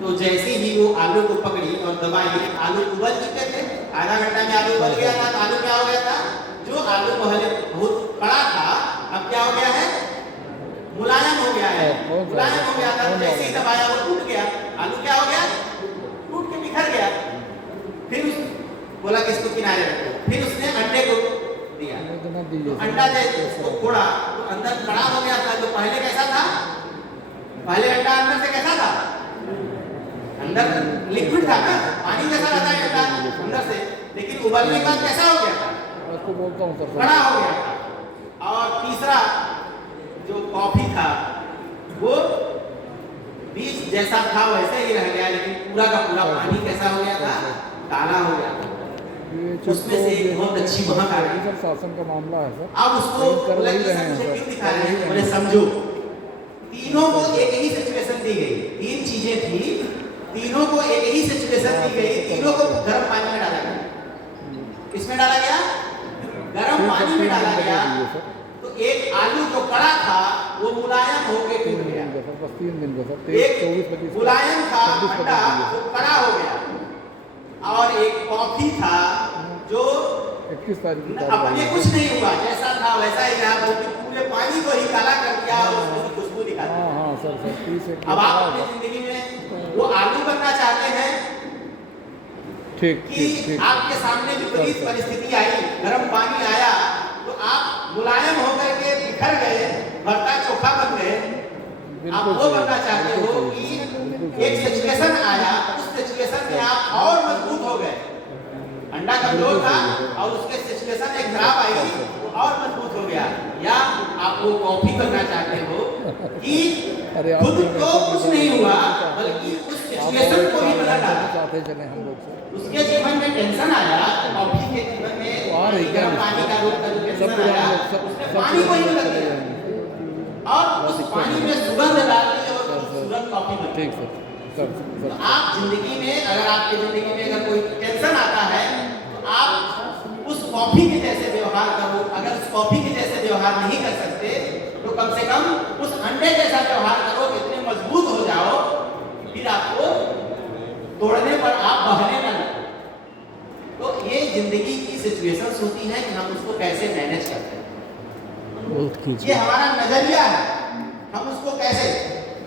तो जैसे ही वो आलू को पकड़ी और दबाई, आलू उबल चुके थे, आधा घंटा में आलू उबल गया था। आलू क्या हो गया था, जो आलू पहले बहुत बड़ा था अब क्या हो गया है, मुलायम हो गया है। मुलायम हो गया था तो जैसे ही दबाया वो टूट गया। आलू क्या हो गया, टूट के बिखर गया। फिर बोला कि इसको किनारे रखो। फिर उसने अंडे को दिया, तो अंडा जैसे उसको फोड़ा तो अंदर कड़ा हो गया था। जो पहले कैसा था, पहले अंडा अंदर से कैसा था, अंदर लिक्विड था ना, पानी जैसा रहता है अंडा अंदर से, लेकिन उबलने के बाद कैसा हो गया था, उसको बोलता हूँ कड़ा हो गया था। और तीसरा जो कॉफी था वो बीज जैसा था वैसे ही रह गया, लेकिन पूरा का पूरा पानी कैसा हो गया था, काला हो गया था। उसमें से एक बहुत अच्छी महक आ रही है। शासन का मामला है सर। अब उसको बोला कि सर मुझे क्यों दिखा रहे हैं, बोले समझो तीनों को एक ही सिचुएशन दी गई, तीन चीजें थी, तीनों को एक ही सिचुएशन दी गई, तीनों को गर्म पानी में डाला गया। किसमें डाला गया, गर्म पानी में डाला गया। तो एक आलू जो कड़ा था वो मुलायम होकर टूट गया, बस 3 दिन का सर। एक मुलायम था अंडा वो कड़ा हो गया, और एक कॉफी था जो 21 तारीख की अब ये कुछ नहीं हुआ, जैसा था वैसा ही रहा, बल्कि पूरे पानी को ही काला कर दिया और उसमें से खुशबू दिखा दी। हाँ सर सर 30 अब आप अपनी जिंदगी में वो आलू बनना चाहते हैं ठीक कि आपके सामने विपरीत परिस्थिति आई, गर्म पानी आया तो आप मुलायम होकर के बिखर गए, भरता चोखा बन गए। आप वो बनना चाहते हो कि एक सिचुएशन आया, उस सिचुएशन में आप और मजबूत हो गए। अंडा कमजोर था और उसके सिचुएशन एक खराब आई तो और मजबूत हो गया। या आप वो कॉफी बनना चाहते हो कि खुद को कुछ नहीं हुआ बल्कि उस सिचुएशन को ही बदल डाला। उसके जीवन में टेंशन आया, कॉफी के जीवन में गर्म पानी का रूप का जो टेंशन आया उसने पानी को ही बदल दिया और उस पानी में सुगंध डाल दी और खूबसूरत कॉफी बन गई। तो आप जिंदगी में, अगर आपकी जिंदगी में अगर कोई टेंशन आता है तो आप उस कॉफी के जैसे व्यवहार करो। अगर उस कॉफी के जैसे व्यवहार नहीं कर सकते तो कम से कम उस अंडे जैसा व्यवहार करो, इतने मजबूत हो जाओ फिर आपको तोड़ने पर आप बहने न लगो। तो ये जिंदगी की सिचुएशंस होती हैं कि हम उसको कैसे मैनेज करते हैं, ये हमारा नजरिया है। हम उसको कैसे,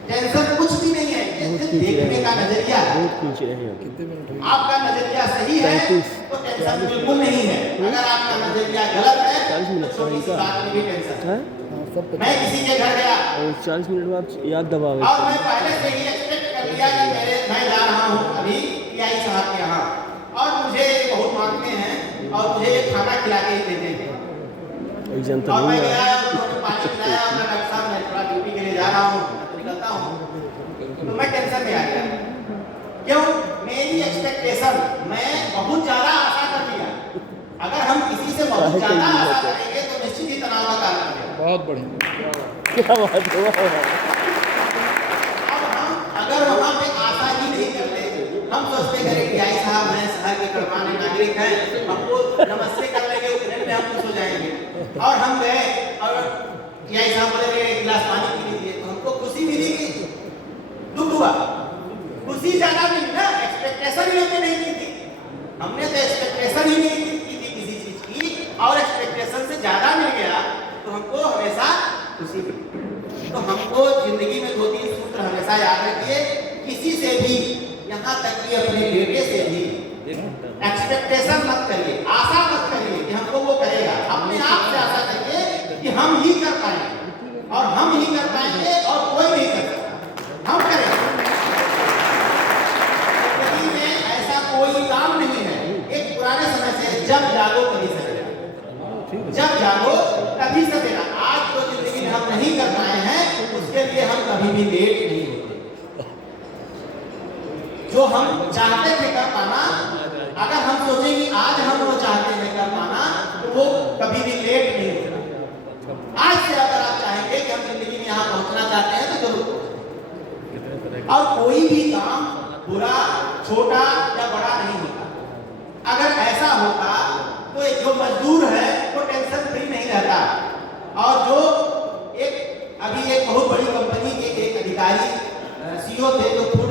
टेंशन कुछ भी नहीं है, देखने का नजरिया है। आपका नजरिया सही है तो टेंशन बिल्कुल नहीं है, अगर आपका नजरिया गलत है तो छोटी सी बात में भी टेंशन है। मैं किसी के घर गया 40 मिनट बाद याद दबावे और मैं पहले से ही एक्सपेक्ट कर लिया कि मैं जा रहा हूँ अभी पीआई साहब के यहाँ और मुझे बहुत मांगते हैं और मुझे ये खाना खिला के ही देते हैं। और मैं गया, उन्होंने पानी पिलाया और मैं डॉक्टर साहब मैं थोड़ा ड्यूटी के लिए जा रहा हूँ, निकलता हूँ। तो मैं टेंशन में आ गया, क्यों, मेरी एक्सपेक्टेशन, मैं बहुत ज़्यादा आशा कर लिया। अगर हम किसी से बहुत ज़्यादा आशा करेंगे तो निश्चित ही तनाव का कारण बनेगा। बहुत बढ़िया, क्या बात हुआ। अब हम अगर वहाँ पे आशा ही नहीं करते, हम सोचते करें कि आई साहब हैं, शहर के गणमान्य नागरिक हैं, हमको नमस्ते कर लेंगे, उतने में हम खुश हो जाएंगे। और हम गए और आई साहब बोले एक गिलास पानी पी लीजिए, तो हमको खुशी मिली कि दुख हुआ। खुशी ज्यादा मिली ना, एक्सपेक्टेशन ही हमने नहीं की थी। हमने तो एक्सपेक्टेशन ही नहीं की थी किसी चीज की, और एक्सपेक्टेशन से ज्यादा मिल गया तो हमको हमेशा खुशी मिली। तो हमको जिंदगी में 2-3 सूत्र हमेशा याद रखिए, किसी से भी, यहाँ तक कि अपने बेटे से भी एक्सपेक्टेशन मत करिए, आशा मत करिए कि हमको वो करेगा। अपने आप से आशा करिए कि हम ही कर पाएंगे और हम ही कर पाएंगे और कोई नहीं कर सकता, हम करेंगे। जिंदगी में ऐसा कोई काम नहीं है, एक पुराने समय से जब जागो कभी सवेरा, जब जागो कभी सवेरा। आज जो जिंदगी में हम नहीं कर पाए हैं उसके लिए हम कभी भी लेट नहीं होते। जो हम चाहते थे कर पाना, अगर हम सोचें कि आज हम वो चाहते हैं कभी भी लेट नहीं होता। आज से अगर आप चाहेंगे कि हम जिंदगी में यहाँ पहुंचना चाहते हैं तो जरूर पहुंचेंगे। और कोई भी काम बुरा, छोटा या बड़ा नहीं होता। अगर ऐसा होता तो जो मजदूर है वो टेंशन फ्री नहीं रहता। और जो अभी एक बहुत बड़ी कंपनी के एक अधिकारी सीईओ थे जो फूड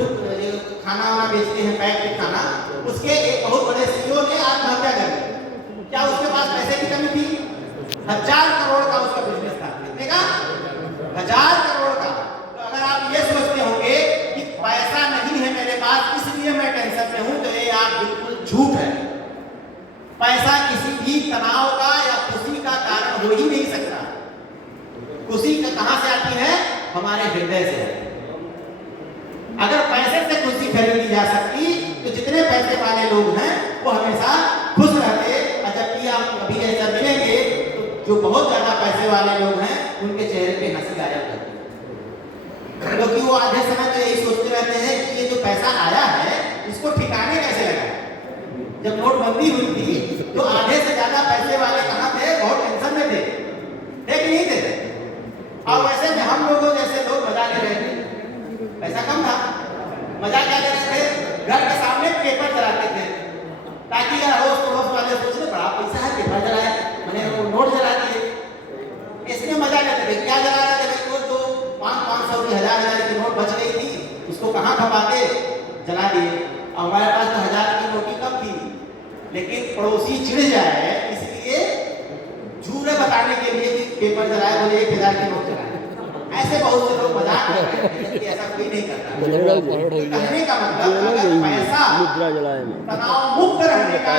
खाना वाना बेचते हैं, पैक्ड खाना, उसके एक बहुत बड़े सीईओ ने आत्महत्या कर ली। क्या उसके पास पैसे की कमी थी? 1000 करोड़ का उसका बिजनेस था। कितने का? 1000 करोड़ का। तो अगर आप ये सोचते होंगे कि पैसा नहीं है मेरे पास इसलिए मैं टेंशन में हूं, तो ये आप बिल्कुल झूठ है। पैसा किसी भी तनाव का या खुशी का कारण हो ही नहीं सकता। खुशी कहां से आती है? हमारे हृदय से। अगर पैसे से खुशी खरीदी जा सकती तो जितने पैसे वाले लोग हैं वो हमेशा खुश रहते। और जबकि आप कभी ऐसा मिलेंगे तो जो बहुत ज्यादा पैसे वाले लोग हैं उनके चेहरे पे हंसी गायब रहती है, क्योंकि वो आधे समय तो यही सोचते रहते हैं कि ये जो पैसा आया है इसको ठिकाने कैसे लगाएं। जब नोटबंदी हुई थी तो आधे से ज्यादा पैसे वाले कहाँ थे? बहुत टेंशन में थे कि नहीं थे? और वैसे में हम लोगों जैसे लोग मजा ले रहे थे, पैसा कम था, मजा क्या ले रहे थे? घर के सामने पेपर जलाते थे ताकि अड़ोस पड़ोस वाले सोचे बड़ा पैसा है, पेपर जलाए, मैंने वो नोट जला दिए, इसमें मजा लेते थे। क्या जला रहे थे? वो जो 500 की 1000 की नोट बच गई थी उसको कहाँ खपाते? जला दिए। और हमारे पास तो 1000 की नोट ही कम थी, लेकिन पड़ोसी चिढ़ जाए इसलिए झूठ बताने के लिए कि पेपर जलाए, बोले 1000 की नोट जलाए। ऐसे बहुत से लोग मजाक कर रहे हैं कि ऐसा कोई नहीं करता। कहने का मतलब अगर पैसा तनाव मुक्त रहने का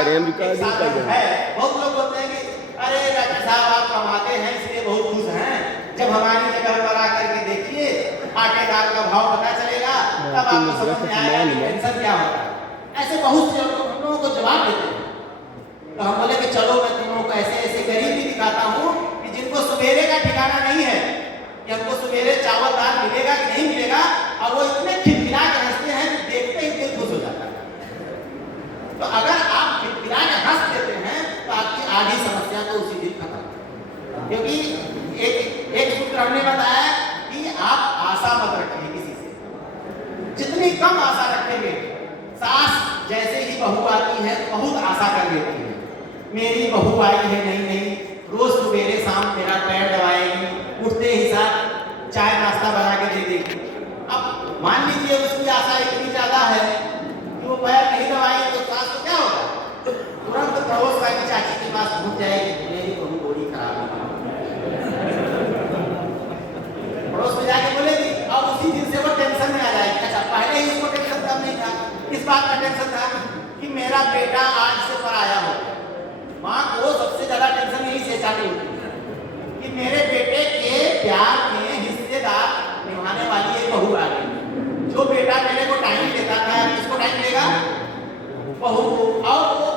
साधन है। बहुत लोग बोलते हैं कि अरे डॉक्टर साहब आप कमाते हैं इसलिए बहुत खुश हैं, जब हमारी जगह पर आकर के देखिए आटे दाल का भाव पता चलेगा तब आपको समझ में आएगा कि टेंशन क्या होता है। ऐसे बहुत से लोग हम लोगों को जवाब देते हैं। तो हम बोले कि चलो मैं तुम लोगों को ऐसे ऐसे गरीब भी दिखाता हूँ कि जिनको सवेरे का ठिकाना नहीं है कि हमको सवेरे चावल दाल मिलेगा कि नहीं मिलेगा, और वो इतने खिलखिला के हंसते हैं कि देखते ही दिल खुश हो जाता है। तो अगर आप खिलखिला के हंस देते हैं तो आपकी आधी समस्या तो उसी दिन खत्म। क्योंकि एक सूत्र हमने बताया कि आप आशा मत रखिए किसी से। जितनी कम आशा रखेंगे, सास जैसे ही बहू आती है बहुत आशा कर लेती है, मेरी बहू आई है, नहीं रोज सवेरे शाम मेरा पैर दबाएगी, उठते ही साथ चाय नाश्ता बना के दे देगी। अब मान लीजिए उसकी आशा इतनी ज्यादा है कि वो पैर नहीं दबाएगी तो सास को क्या होगा? तो तुरंत पड़ोस वाली चाची के पास पहुंच जाएगी, मेरी बहू बड़ी खराब है, पड़ोस में जाके बोलेगी। और उसी दिन से वो टेंशन में आ जाएगी। अच्छा पहले ही उसको टेंशन तब नहीं था, इस बात का टेंशन था कि मेरा बेटा आज से पराया हो। माँ को सबसे ज्यादा टेंशन यही से चाहती होती है कि मेरे बेटे के प्यार में हिस्सेदार निभाने वाली एक बहू आ गई। जो बेटा मेरे को टाइम देता था किसको टाइम देगा? बहू को। और वो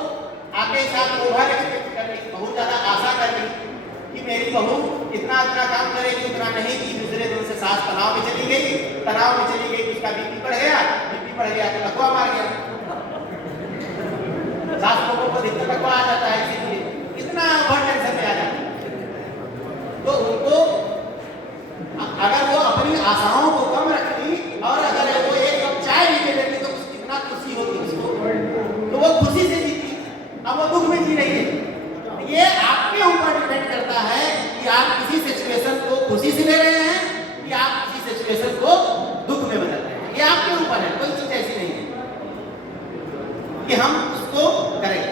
आगे साथ ओवर एक्सपेक्ट कर ली, बहुत ज्यादा आशा कर ली कि मेरी बहू इतना काम करेगी, उतना नहीं की। दूसरे दिन से सास तनाव में चली गई, तनाव में चली गई, उसका बीपी बढ़ गया, बीपी बढ़ गया तो लकवा मार गया। सास लोगों को दिक्कत लकवा आ जाता है, इसीलिए इतना ओवर टेंशन में आ जाता है। तो उनको अगर वो अपनी आशाओं को कम रखती और अगर वो एक कप चाय भी ले लेती तो कितना खुशी होती उसको, तो वो खुशी से जीती। अब वो दुख में जी रही है। ये आपके ऊपर डिपेंड करता है कि आप किसी सिचुएशन को खुशी से ले रहे हैं कि आप किसी सिचुएशन को दुख में बदल रहे हैं। ये आपके ऊपर है, कोई चीज ऐसी नहीं है कि हम उसको करें।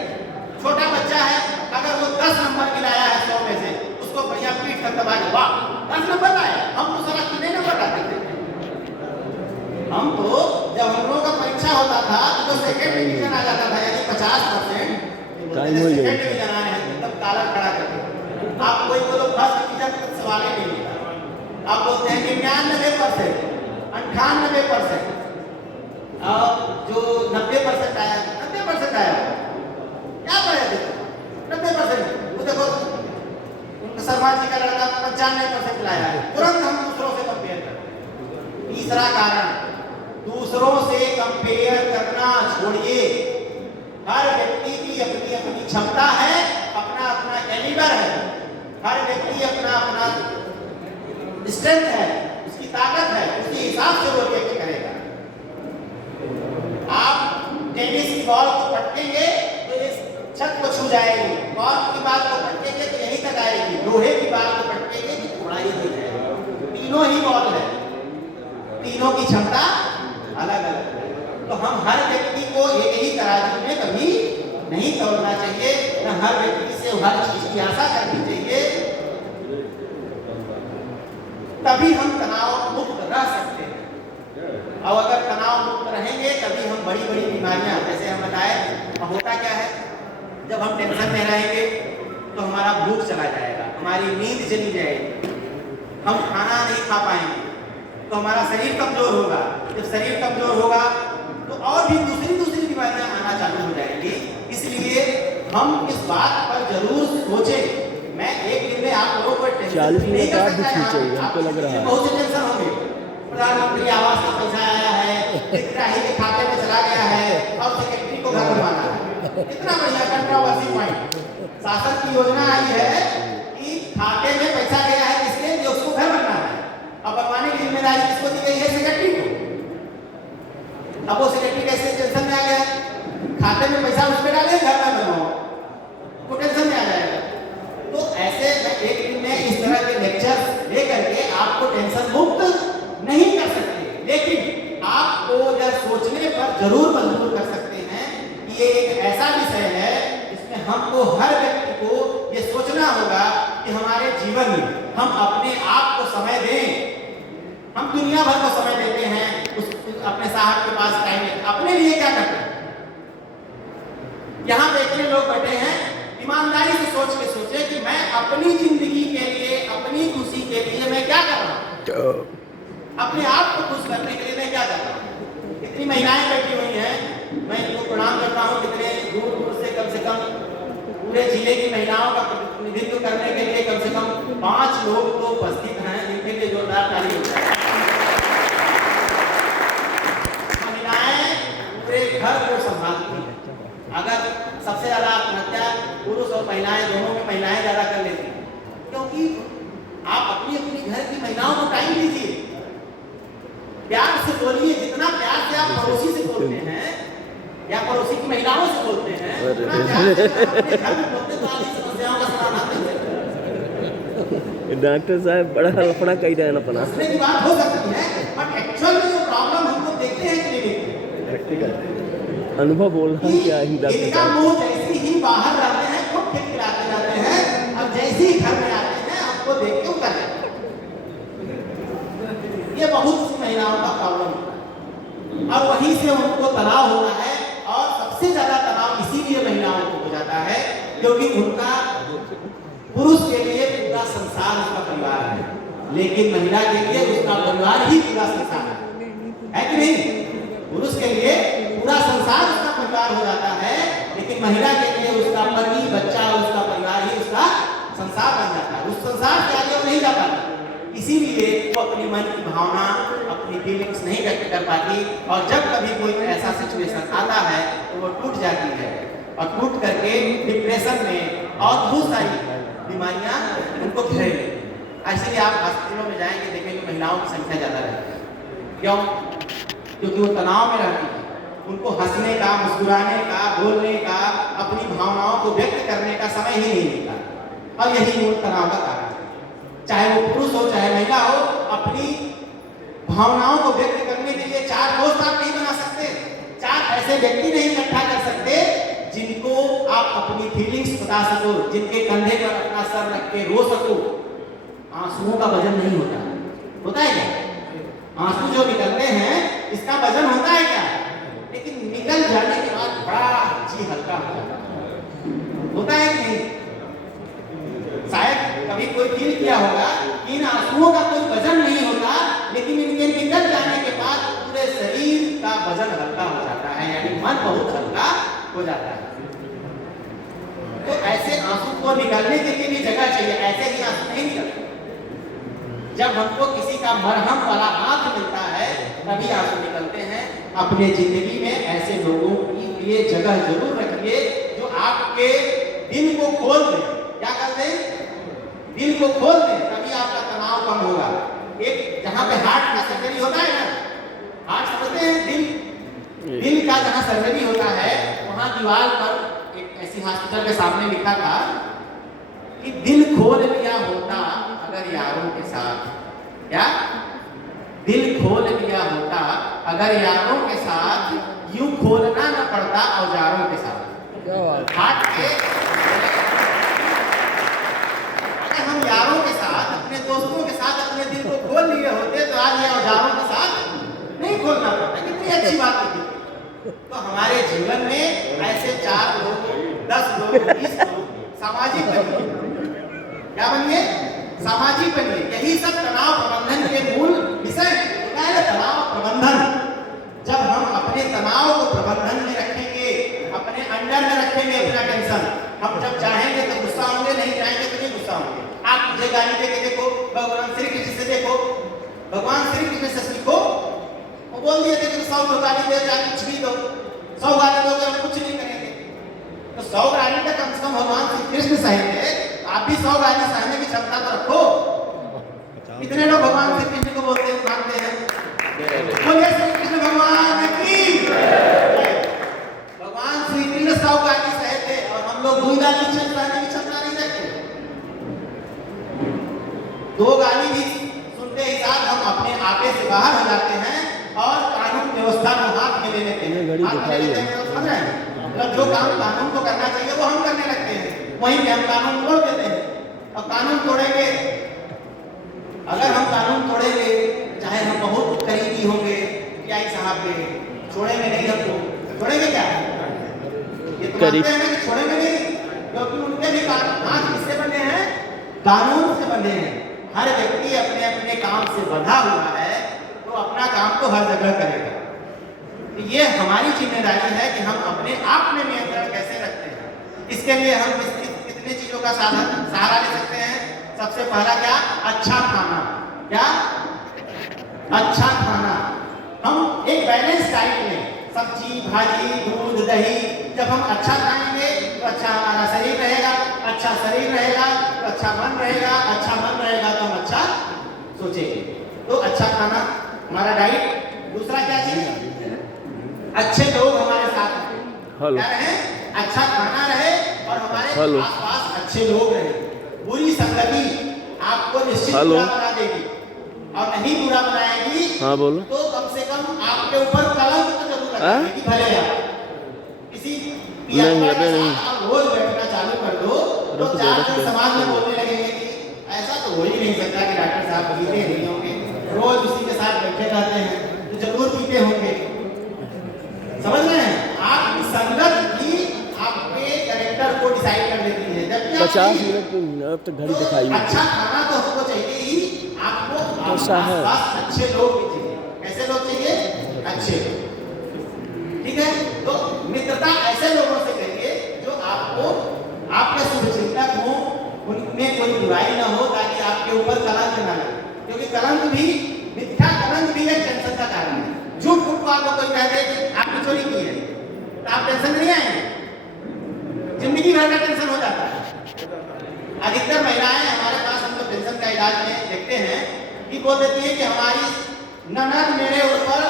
छोटा बच्चा है, अगर वो 10 नंबर भी लाया है 100 में से, उसको बढ़िया पीठ कर दबा के वाह 10 नंबर लाया। हम तो सारा कितने नंबर लाते थे? हम तो जब हम लोगों का परीक्षा होता था तो सेकंड डिवीजन आ जाता था, यानी 50%। सेकंड डिवीजन आए हैं तब ताला खड़ा करते। आप कोई बोलो फर्स्ट डिवीजन का सवाल ही नहीं होता। आप बोलते हैं 99%, 98%, जो 90% आया, 90% आया, क्या पढ़े थे? 90%। वो देखो शर्मा जी का लड़का 95% लाया है। तुरंत हम दूसरों से कंपेयर करते। तीसरा कारण, दूसरों से कंपेयर करना छोड़िए। हर व्यक्ति की अपनी अपनी क्षमता है, अपना अपना फिगर है, हर व्यक्ति अपना अपना स्ट्रेंथ है, उसकी ताकत है, उसी हिसाब से वो रिएक्ट करेगा। आप टेनिस की बॉल को पटकेंगे तो इस छत को छू जाएगी, कॉर्क की बाल को पटकेंगे तो यहीं तक आएगी, लोहे की बाल को पटकेंगे तो थोड़ा ही दूर जाएगी। तीनों ही बॉल है, तीनों की क्षमता अलग अलग है। तो हम हर व्यक्ति को एक ही तराजू में कभी नहीं तोड़ना चाहिए, न हर व्यक्ति से हर चीज की आशा करनी चाहिए, तभी हम तनाव मुक्त रह सकते हैं। और अगर तनाव मुक्त रहेंगे तभी हम बड़ी बड़ी बीमारियां, जैसे हम बताए, होता क्या है, जब हम टेंशन में रहेंगे तो हमारा भूख चला जाएगा, हमारी नींद चली जाएगी, हम खाना नहीं खा पाएंगे, तो हमारा शरीर कमजोर होगा। जब शरीर कमजोर होगा तो और भी दूसरी बीमारियां आना चालू हो जाएंगी। इसलिए हम इस बात पर जरूर सोचें। मैं एक दिन में आप लोगों को टेंशन 40 नहीं मिनट कर आप भी सकता है, खींचेंगे, हमको लग रहा है। बहुत से टेंशन होंगे, प्रधानमंत्री आवास का पैसा आया है, हितग्राही के खाते में चला गया है और सेक्रेटरी को घर बनवाना है। कितना बढ़िया कंट्रोवर्सी पॉइंट। शासन की योजना आई है कि खाते में पैसा गया है किसके, जो उसको घर बनना है, अब बनवाने की जिम्मेदारी किसको दी गई है, सेक्रेटरी को। अब वो सेक्रेटरी कैसे टेंशन में आ गया, खाते में पैसा उस पर डाले, घर में बनवाओ, वो टेंशन में आ जाएगा। तो ऐसे एक दिन में इस तरह के लेक्चर लेकर के आपको टेंशन मुक्त नहीं कर सकते, लेकिन आपको यह सोचने पर जरूर मजबूर कर सकते हैं कि ये एक ऐसा विषय है जिसमें हमको हर व्यक्ति को ये सोचना होगा कि हमारे जीवन में हम अपने आप को समय दें। हम दुनिया भर को समय देते हैं, उस अपने साहब के पास टाइम है, अपने लिए क्या करते हैं। यहाँ पे इतने लोग बैठे हैं, ईमानदारी से सोच के सोचे कि मैं अपनी जिंदगी के लिए, अपनी खुशी के लिए मैं क्या कर रहा हूँ, अपने आप को खुश करने के लिए मैं क्या कर रहा हूँ। कितनी महिलाएं बैठी हुई हैं, मैं इनको प्रणाम करता हूँ, कितने दूर दूर से कम पूरे जिले की महिलाओं का प्रतिनिधित्व करने के लिए कम से कम 5 लोग तो उपस्थित हैं, जिनके लिए जोरदार ताली हो जाए। महिलाएं पूरे घर को संभालती हैं। अगर सबसे ज्यादा आत्महत्या पुरुष और महिलाएं, दोनों में महिलाएं ज्यादा कर लेती हैं, क्योंकि आप अपनी अपनी घर की महिलाओं को टाइम दीजिए, प्यार से बोलिए। जितना प्यार से आप पड़ोसी से बोलते हैं या पड़ोसी की महिलाओं से बोलते हैं, उतना प्यार से अपने घर में बोलते तो आधी समस्याओं का समाधान नहीं है। डॉक्टर साहब बड़ा लफड़ा कही रहे ना अपना। हंसने की बात हो सकती है, बट एक्चुअल में जो प्रॉब्लम हम लोग देखते हैं क्लिनिक में, प्रैक्टिकल अनुभव बोल रहा हूँ क्या ही डॉक्टर इनका साहब। मुंह जैसे ही बाहर रहते हैं खूब खिलखिलाते जाते हैं, अब जैसे ही घर में आते हैं आपको देख के उतर जाते हैं। ये बहुत सी महिलाओं का प्रॉब्लम है और वहीं से उनको तनाव होता है, और सबसे ज्यादा तनाव इसीलिए महिलाओं को हो जाता है क्योंकि उनका पुरुष के लिए पूरा संसार उसका परिवार है, लेकिन महिला के लिए उसका परिवार ही पूरा संसार है कि नहीं। पुरुष के लिए पूरा संसार उसका परिवार हो जाता है, लेकिन महिला के लिए उसका पति, बच्चा, उसका परिवार ही उसका संसार बन जाता है। उस संसार के आगे वो नहीं जा पाता, इसीलिए वो अपनी मन की भावना, अपनी फीलिंग्स नहीं व्यक्त कर पाती, और जब कभी कोई ऐसा सिचुएशन आता है तो वो टूट जाती है, और टूट करके डिप्रेशन में और बहुत सारी बीमारियां उनको घेरे लेती हैं। इसलिए आप हॉस्पिटलों में जाएंगे, देखेंगे महिलाओं की संख्या ज्यादा रहती है। क्यों? क्योंकि वो तनाव में रहती है, उनको हंसने का, मुस्कुराने का, बोलने का, अपनी भावनाओं को व्यक्त करने का समय ही नहीं मिलता, और यही मूल तनाव का कारण है। चाहे वो पुरुष हो चाहे महिला हो, अपनी भावनाओं को व्यक्त करने के लिए 4 दोस्त आप नहीं बना सकते, 4 ऐसे व्यक्ति नहीं इकट्ठा कर सकते जिनको आप अपनी फीलिंग्स बता सको, जिनके कंधे पर अपना सर रख के रो सको। आंसुओं का वजन नहीं होता, होता है क्या? आंसू जो निकलते हैं इसका वजन होता है क्या? लेकिन निकल जाने के बाद बड़ा जी हल्का हो जाता है, होता है कि नहीं? शायद कभी कोई फील किया होगा कि इन आंसुओं का कोई वजन नहीं होता, लेकिन इनके निकल जाने के बाद पूरे शरीर का वजन हल्का हो जाता है, यानी मन बहुत हल्का हो जाता है। तो ऐसे आंसू को निकालने के लिए भी जगह चाहिए, ऐसे ही आंसू नहीं निकलते। जब हमको किसी का मरहम वाला हाथ मिलता है तभी आंसू निकलते हैं। अपने जिंदगी में ऐसे लोगों के लिए जगह जरूर रखिए जो आपके दिन को खोल दे। क्या दें, दिल को खोल दें, तभी आपका तनाव कम होगा। एक जहाँ पे हार्ट का सर्जरी होता है ना, हार्ट समझते हैं, दिल का जहाँ सर्जरी होता है वहाँ दीवार पर एक ऐसी हॉस्पिटल के सामने लिखा था कि दिल खोल लिया होता अगर यारों के साथ, क्या दिल खोल लिया होता अगर यारों के साथ, यूं खोलना न पड़ता औजारों के साथ। क्या बात। हार्ट के अगर हम यारों के साथ, अपने दोस्तों के साथ अपने दिल को खोल लिए होते तो आज ये औजारों के साथ नहीं खोलना पड़ता। कितनी अच्छी बात है। तो हमारे जीवन में ऐसे 4 लोग, 10 लोग, 20 लोग सामाजिक बनिए। क्या बनिए? सामाजिक बनिए। यही सब तनाव प्रबंधन के मूल विषय है। तनाव प्रबंधन, जब हम अपने तनाव को प्रबंधन में रखेंगे, अपने अंडर में रखेंगे अपना टेंशन, हम जब चाहेंगे तो गुस्सा होंगे, नहीं चाहेंगे तो नहीं गुस्सा होंगे। आप मुझे गाली दे के देखो, भगवान श्री कृष्ण से देखो, भगवान श्री कृष्ण से सीखो। वो बोल दिए थे कि 100 को गाली दे, चाहे कुछ भी दो, 100 गाली दोगे हम कुछ नहीं करेंगे। तो 100 गाली तक कम से कम भगवान श्री कृष्ण सहे थे, आप भी 100 गाली सहने की क्षमता तो रखो। कितने लोग भगवान श्री कृष्ण को बोलते हैं, मानते हैं? बोलिए श्री कृष्ण भगवान की। भगवान श्री कृष्ण 100 गाली सहे थे और हम लोग 2 गाली सहने की क्षमता नहीं रखते। 2 गाली भी सुनते ही साथ हम अपने आपे से बाहर हो जाते हैं और कानून व्यवस्था को हाथ में ले लेते हैं। समझ रहे हैं? मतलब जो काम कानून को करना चाहिए वो हम करने लगते हैं, वहीं पे हम कानून तोड़ देते हैं। और कानून तोड़ेंगे, अगर हम कानून तोड़ेंगे, चाहे हम बहुत करीबी होंगे पीआई साहब के, छोड़ेंगे नहीं हमको। छोड़ेंगे क्या? ये तो मानते हैं कि छोड़ेंगे नहीं, क्योंकि उनके भी हाथ किससे बने हैं? कानून से बने हैं। हर व्यक्ति अपने अपने काम से बंधा हुआ है, तो अपना काम तो हर जगह करेगा। तो ये हमारी जिम्मेदारी है कि हम अपने आप में नियंत्रण कैसे रखते हैं। इसके लिए हम कितनी चीजों का सहारा ले सकते हैं। सबसे पहला क्या? अच्छा खाना। क्या? अच्छा खाना। हम एक बैलेंस डाइट में सब्जी, भाजी, दूध, दही, जब हम अच्छा खाएंगे तो अच्छा हमारा शरीर रहेगा, अच्छा शरीर रहेगा तो अच्छा मन रहेगा, अच्छा मन रहेगा तो हम अच्छा सोचेंगे। तो अच्छा खाना हमारा डाइट। दूसरा क्या चीज? अच्छे लोग हमारे साथ रहे। क्या रहे? अच्छा खाना रहे और हमारे आसपास अच्छे लोग रहे। बुरी संगति आपको निश्चित बुरा बना देगी, और नहीं बुरा बनाएगी। हाँ बोलो। तो कम से कम आपके ऊपर कलंक तो जरूर लगेगी। भले आप किसी आप रोज बैठना चालू कर दो तो 4 दिन समाज में बोलने लगेंगे कि ऐसा तो हो ही नहीं सकता कि डॉक्टर साहब पीते नहीं होंगे, रोज उसी के साथ बैठे रहते हैं तो जरूर पीते होंगे। समझ रहे हैं? आप संगत ही आपके कैरेक्टर को डिसाइड कर देती है। जबकि 50 मिनट तक घड़ी दिखाई। अच्छा खाना तो हमको चाहिए ही, आपको अच्छे लोग भी चाहिए। कैसे लोग चाहिए? अच्छे। ठीक है? तो मित्रता ऐसे लोगों से करिए जो आपको, आपके शुभचिंतक हो, उनमें कोई बुराई ना हो, ताकि आपके ऊपर कलंक ना लगे। क्योंकि कलंक भी, मिथ्या कलंक भी एक टेंशन का कारण है। झूठ फूट को आपको कोई कह दे कि आपने चोरी की है तो आप टेंशन नहीं आएंगे, जिंदगी भर का टेंशन हो जाता है। अधिकतर महिलाएं हमारे पास, हम लोग टेंशन का इलाज में देखते हैं कि बोल देती है कि हमारी ननद मेरे ऊपर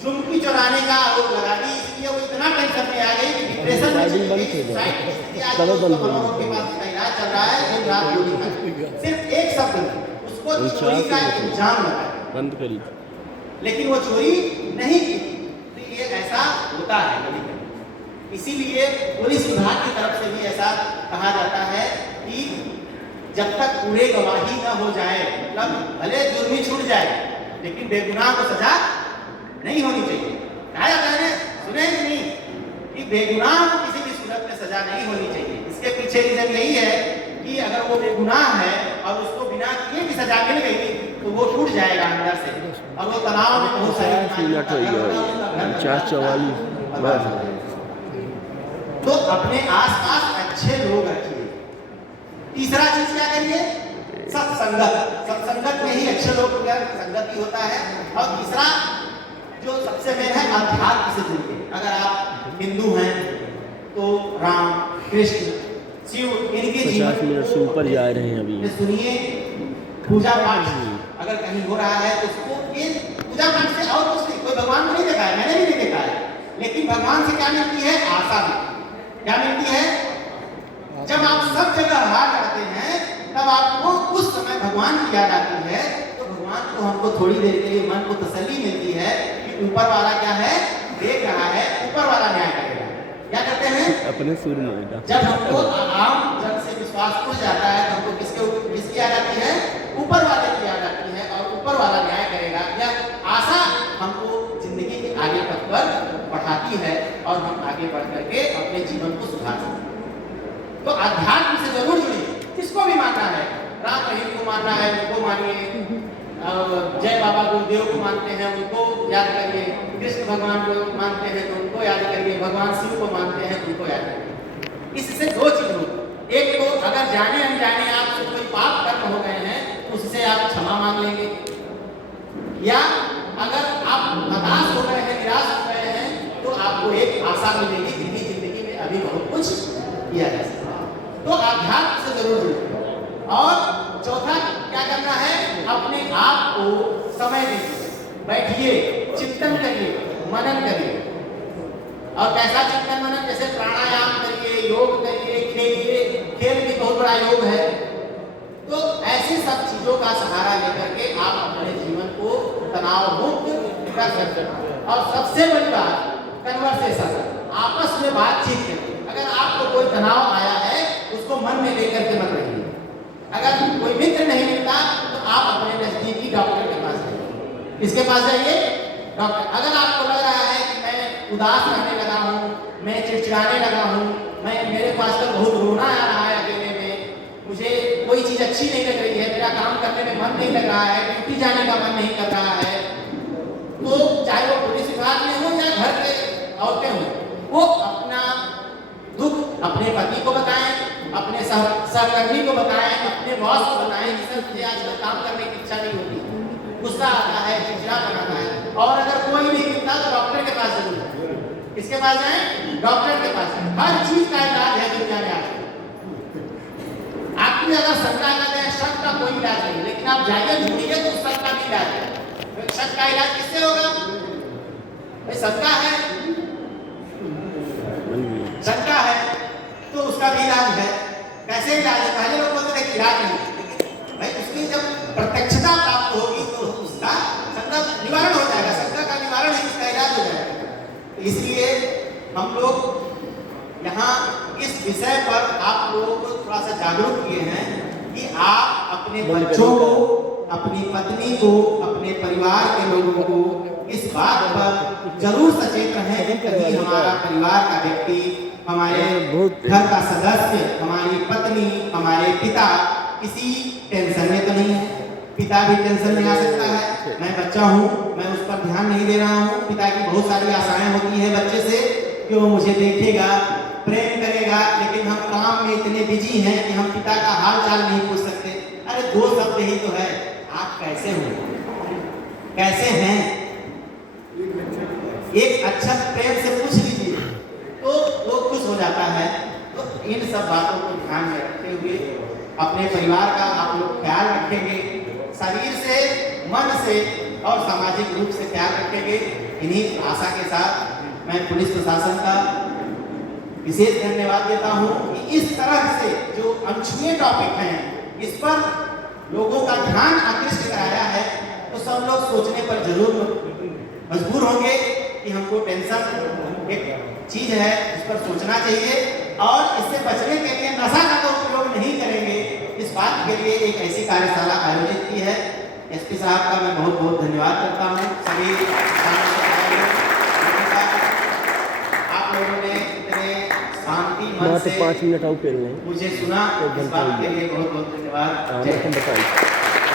झुमकी चुराने का आरोप लगा दी, इसलिए वो इतना टेंशन में आ गई कि डिप्रेशन में चली गई, सुसाइड की स्थिति आ गई। उसको के पास इसका इलाज चल रहा है, दिन रात गोली खा रही है। सिर्फ एक शब्द उसको चोरी का इल्जाम लगा, बंद करी, लेकिन वो चोरी नहीं की। तो ये ऐसा होता है कभी कभी। इसीलिए पुलिस विभाग की तरफ से भी ऐसा कहा जाता है कि जब तक पूरे गवाही न हो जाए, मतलब भले जुर्मी छूट जाए लेकिन बेगुनाह को सजा नहीं होनी चाहिए। कहा जाता है, सुने नहीं कि बेगुनाह को किसी भी सूरत में सजा नहीं होनी चाहिए। इसके पीछे रीजन यही है कि अगर वो बेगुनाह है और उसको बिना किए भी सजा मिल गई तो वो टूट जाएगा अंदर से, और वो तनाव में बहुत सारी तो अपने आसपास अच्छे लोग रखिए। तीसरा चीज क्या करिए? सत्संगत। सत्संगत में ही अच्छे लोग का संगति होता है। और तीसरा जो सबसे मेन है, अध्यात्म से जुड़िए। अगर आप हिंदू हैं तो राम, कृष्ण, शिव इनके 50 जीवन मिनट से ऊपर जा रहे हैं अभी। सुनिए, पूजा पाठ अगर कहीं हो रहा है तो उसको ये पूजा पाठ से और कुछ नहीं, कोई भगवान को नहीं देखा है, मैंने भी नहीं देखा है, लेकिन भगवान से क्या मिलती है? आशा मिलती। क्या मिलती है? जब आप सब जगह हार जाते हैं तब आपको उस समय भगवान की याद आती है, तो भगवान को हमको थोड़ी देर के लिए मन को तसल्ली मिलती है कि ऊपर वाला क्या है? देख रहा है, ऊपर वाला न्याय करेगा। क्या करते हैं? अपने सूर्य में जब हमको आम जन से विश्वास उठ जाता है तो हमको किसकी याद आती है? ऊपर वाले की याद आती है, और ऊपर वाला न्याय करेगा। यह आशा हमको जिंदगी के आगे पथ पर बढ़ाती है और हम आगे बढ़ करके अपने जीवन को सुधार सकते हैं। तो अध्यात्म से जरूर जुड़िए। किसको भी मानना है, राम रहीम को मानना है उनको मानिए, जय बाबा गुरुदेव को मानते हैं उनको याद करिए, कृष्ण भगवान को मानते हैं तो उनको याद करिए, भगवान शिव को मानते हैं तो उनको याद करिए। इससे दो चीज होती, एक तो अगर जाने अनजाने आपसे कोई पाप कर्म हो गए हैं तो उससे आप क्षमा मांग लेंगे, या अगर आप हताश हो गए हैं, निराश हो गए हैं, तो आपको एक आशा मिलेगी कि जिंदगी में अभी बहुत कुछ किया जा सकता है। तो आध्यात्म से जरूर जुड़िए। और चौथा क्या करना है? अपने आप को समय दीजिए, बैठिए, चिंतन करिए, मनन करिए। और कैसा चिंतन मनन? जैसे प्राणायाम करिए, योग करिए, खेलिए, खेल भी बहुत बड़ा योग है। तो ऐसी सब चीजों का सहारा लेकर के आप अपने जीवन को तनाव मुक्त कर सकते हैं। और सबसे बड़ी बात, कन्वर्सेशन, आपस में बातचीत करिए। अगर आपको कोई तनाव आया है उसको मन में लेकर के मत रहिए। अगर कोई मित्र नहीं मिलता तो आप अपने नजदीकी डॉक्टर के पास जाइए। किसके पास जाइए? डॉक्टर। अगर आपको लग रहा है कि मैं उदास रहने लगा हूँ, मैं चिड़चिड़ाने लगा हूँ, मेरे को आजकल बहुत रोना आ रहा है अकेले में, मुझे कोई चीज अच्छी नहीं लग रही है, मेरा काम करने में मन नहीं लग रहा है, ड्यूटी जाने का मन नहीं कर रहा है, तो चाहे वो पुलिस विभाग में हो या घर के औरतें हो, वो अपना दुख अपने पति को बताएं, अपने सहकर्मी को बताएं, अपने बॉस को बताएं कि सर मुझे आजकल काम करने की इच्छा नहीं होती, गुस्सा आता है, चिड़चिड़ा बनाता है। और अगर कोई नहीं मिलता तो डॉक्टर के पास जरूर जाए। किसके पास जाए? डॉक्टर के पास जाए। हर चीज का इलाज है दुनिया में आज। आपकी अगर शंका लगे, शक का कोई इलाज नहीं, लेकिन आप जाइए ढूंढिए तो शक का भी इलाज है। शक का इलाज किससे होगा? भाई शंका है, शंका है तो उसका भी इलाज है। कैसे इलाज है? पहले लोग बोलते थे कि इलाज नहीं, लेकिन भाई उसकी जब प्रत्यक्षता प्राप्त होगी तो उसका शंका निवारण हो जाएगा। शंका का निवारण है, उसका इलाज हो जाएगा। इसलिए हम लोग यहाँ इस विषय पर आप लोगों को थोड़ा सा जागरूक किए हैं कि आप अपने बच्चों को, अपनी पत्नी को, अपने परिवार के लोगों को इस बात पर जरूर सचेत रहें कि कहीं हमारा परिवार का व्यक्ति, हमारे घर का सदस्य, हमारी पत्नी, हमारे पिता किसी टेंशन में तो नहीं है। पिता भी टेंशन में आ सकता है, मैं बच्चा हूँ, मैं उस पर ध्यान नहीं दे रहा हूँ। पिता की बहुत सारी आशाएं होती है बच्चे से कि वो मुझे देखेगा, प्रेम करेगा, लेकिन हम काम में इतने बिजी हैं कि हम पिता का हाल चाल नहीं पूछ सकते। अरे दो शब्द ही तो है, आप कैसे हो, कैसे हैं, एक अच्छा प्रेम से पूछ लीजिए तो वो खुश हो जाता है। तो इन सब बातों को ध्यान में रखते हुए अपने परिवार का आप लोग ख्याल रखेंगे, शरीर से, मन से और सामाजिक रूप से ख्याल रखेंगे। इन्हीं आशा के साथ मैं पुलिस प्रशासन का विशेष धन्यवाद देता हूँ कि इस तरह से जो अनछुए टॉपिक हैं इस पर लोगों का ध्यान आकृष्ट कराया है, तो सब लोग सोचने पर जरूर मजबूर होंगे कि हमको टेंशन एक चीज है, इस पर सोचना चाहिए और इससे बचने के लिए नशा का तो उपयोग नहीं करेंगे। इस बात के लिए एक ऐसी कार्यशाला आयोजित की है। एसपी साहब का मैं बहुत बहुत धन्यवाद करता हूँ। सभी आप लोगों ने इतने शांति मन से 5 मिनट और पेल लें, मुझे सुना, इस बात के लिए बहुत बहुत धन्यवाद। बताइए।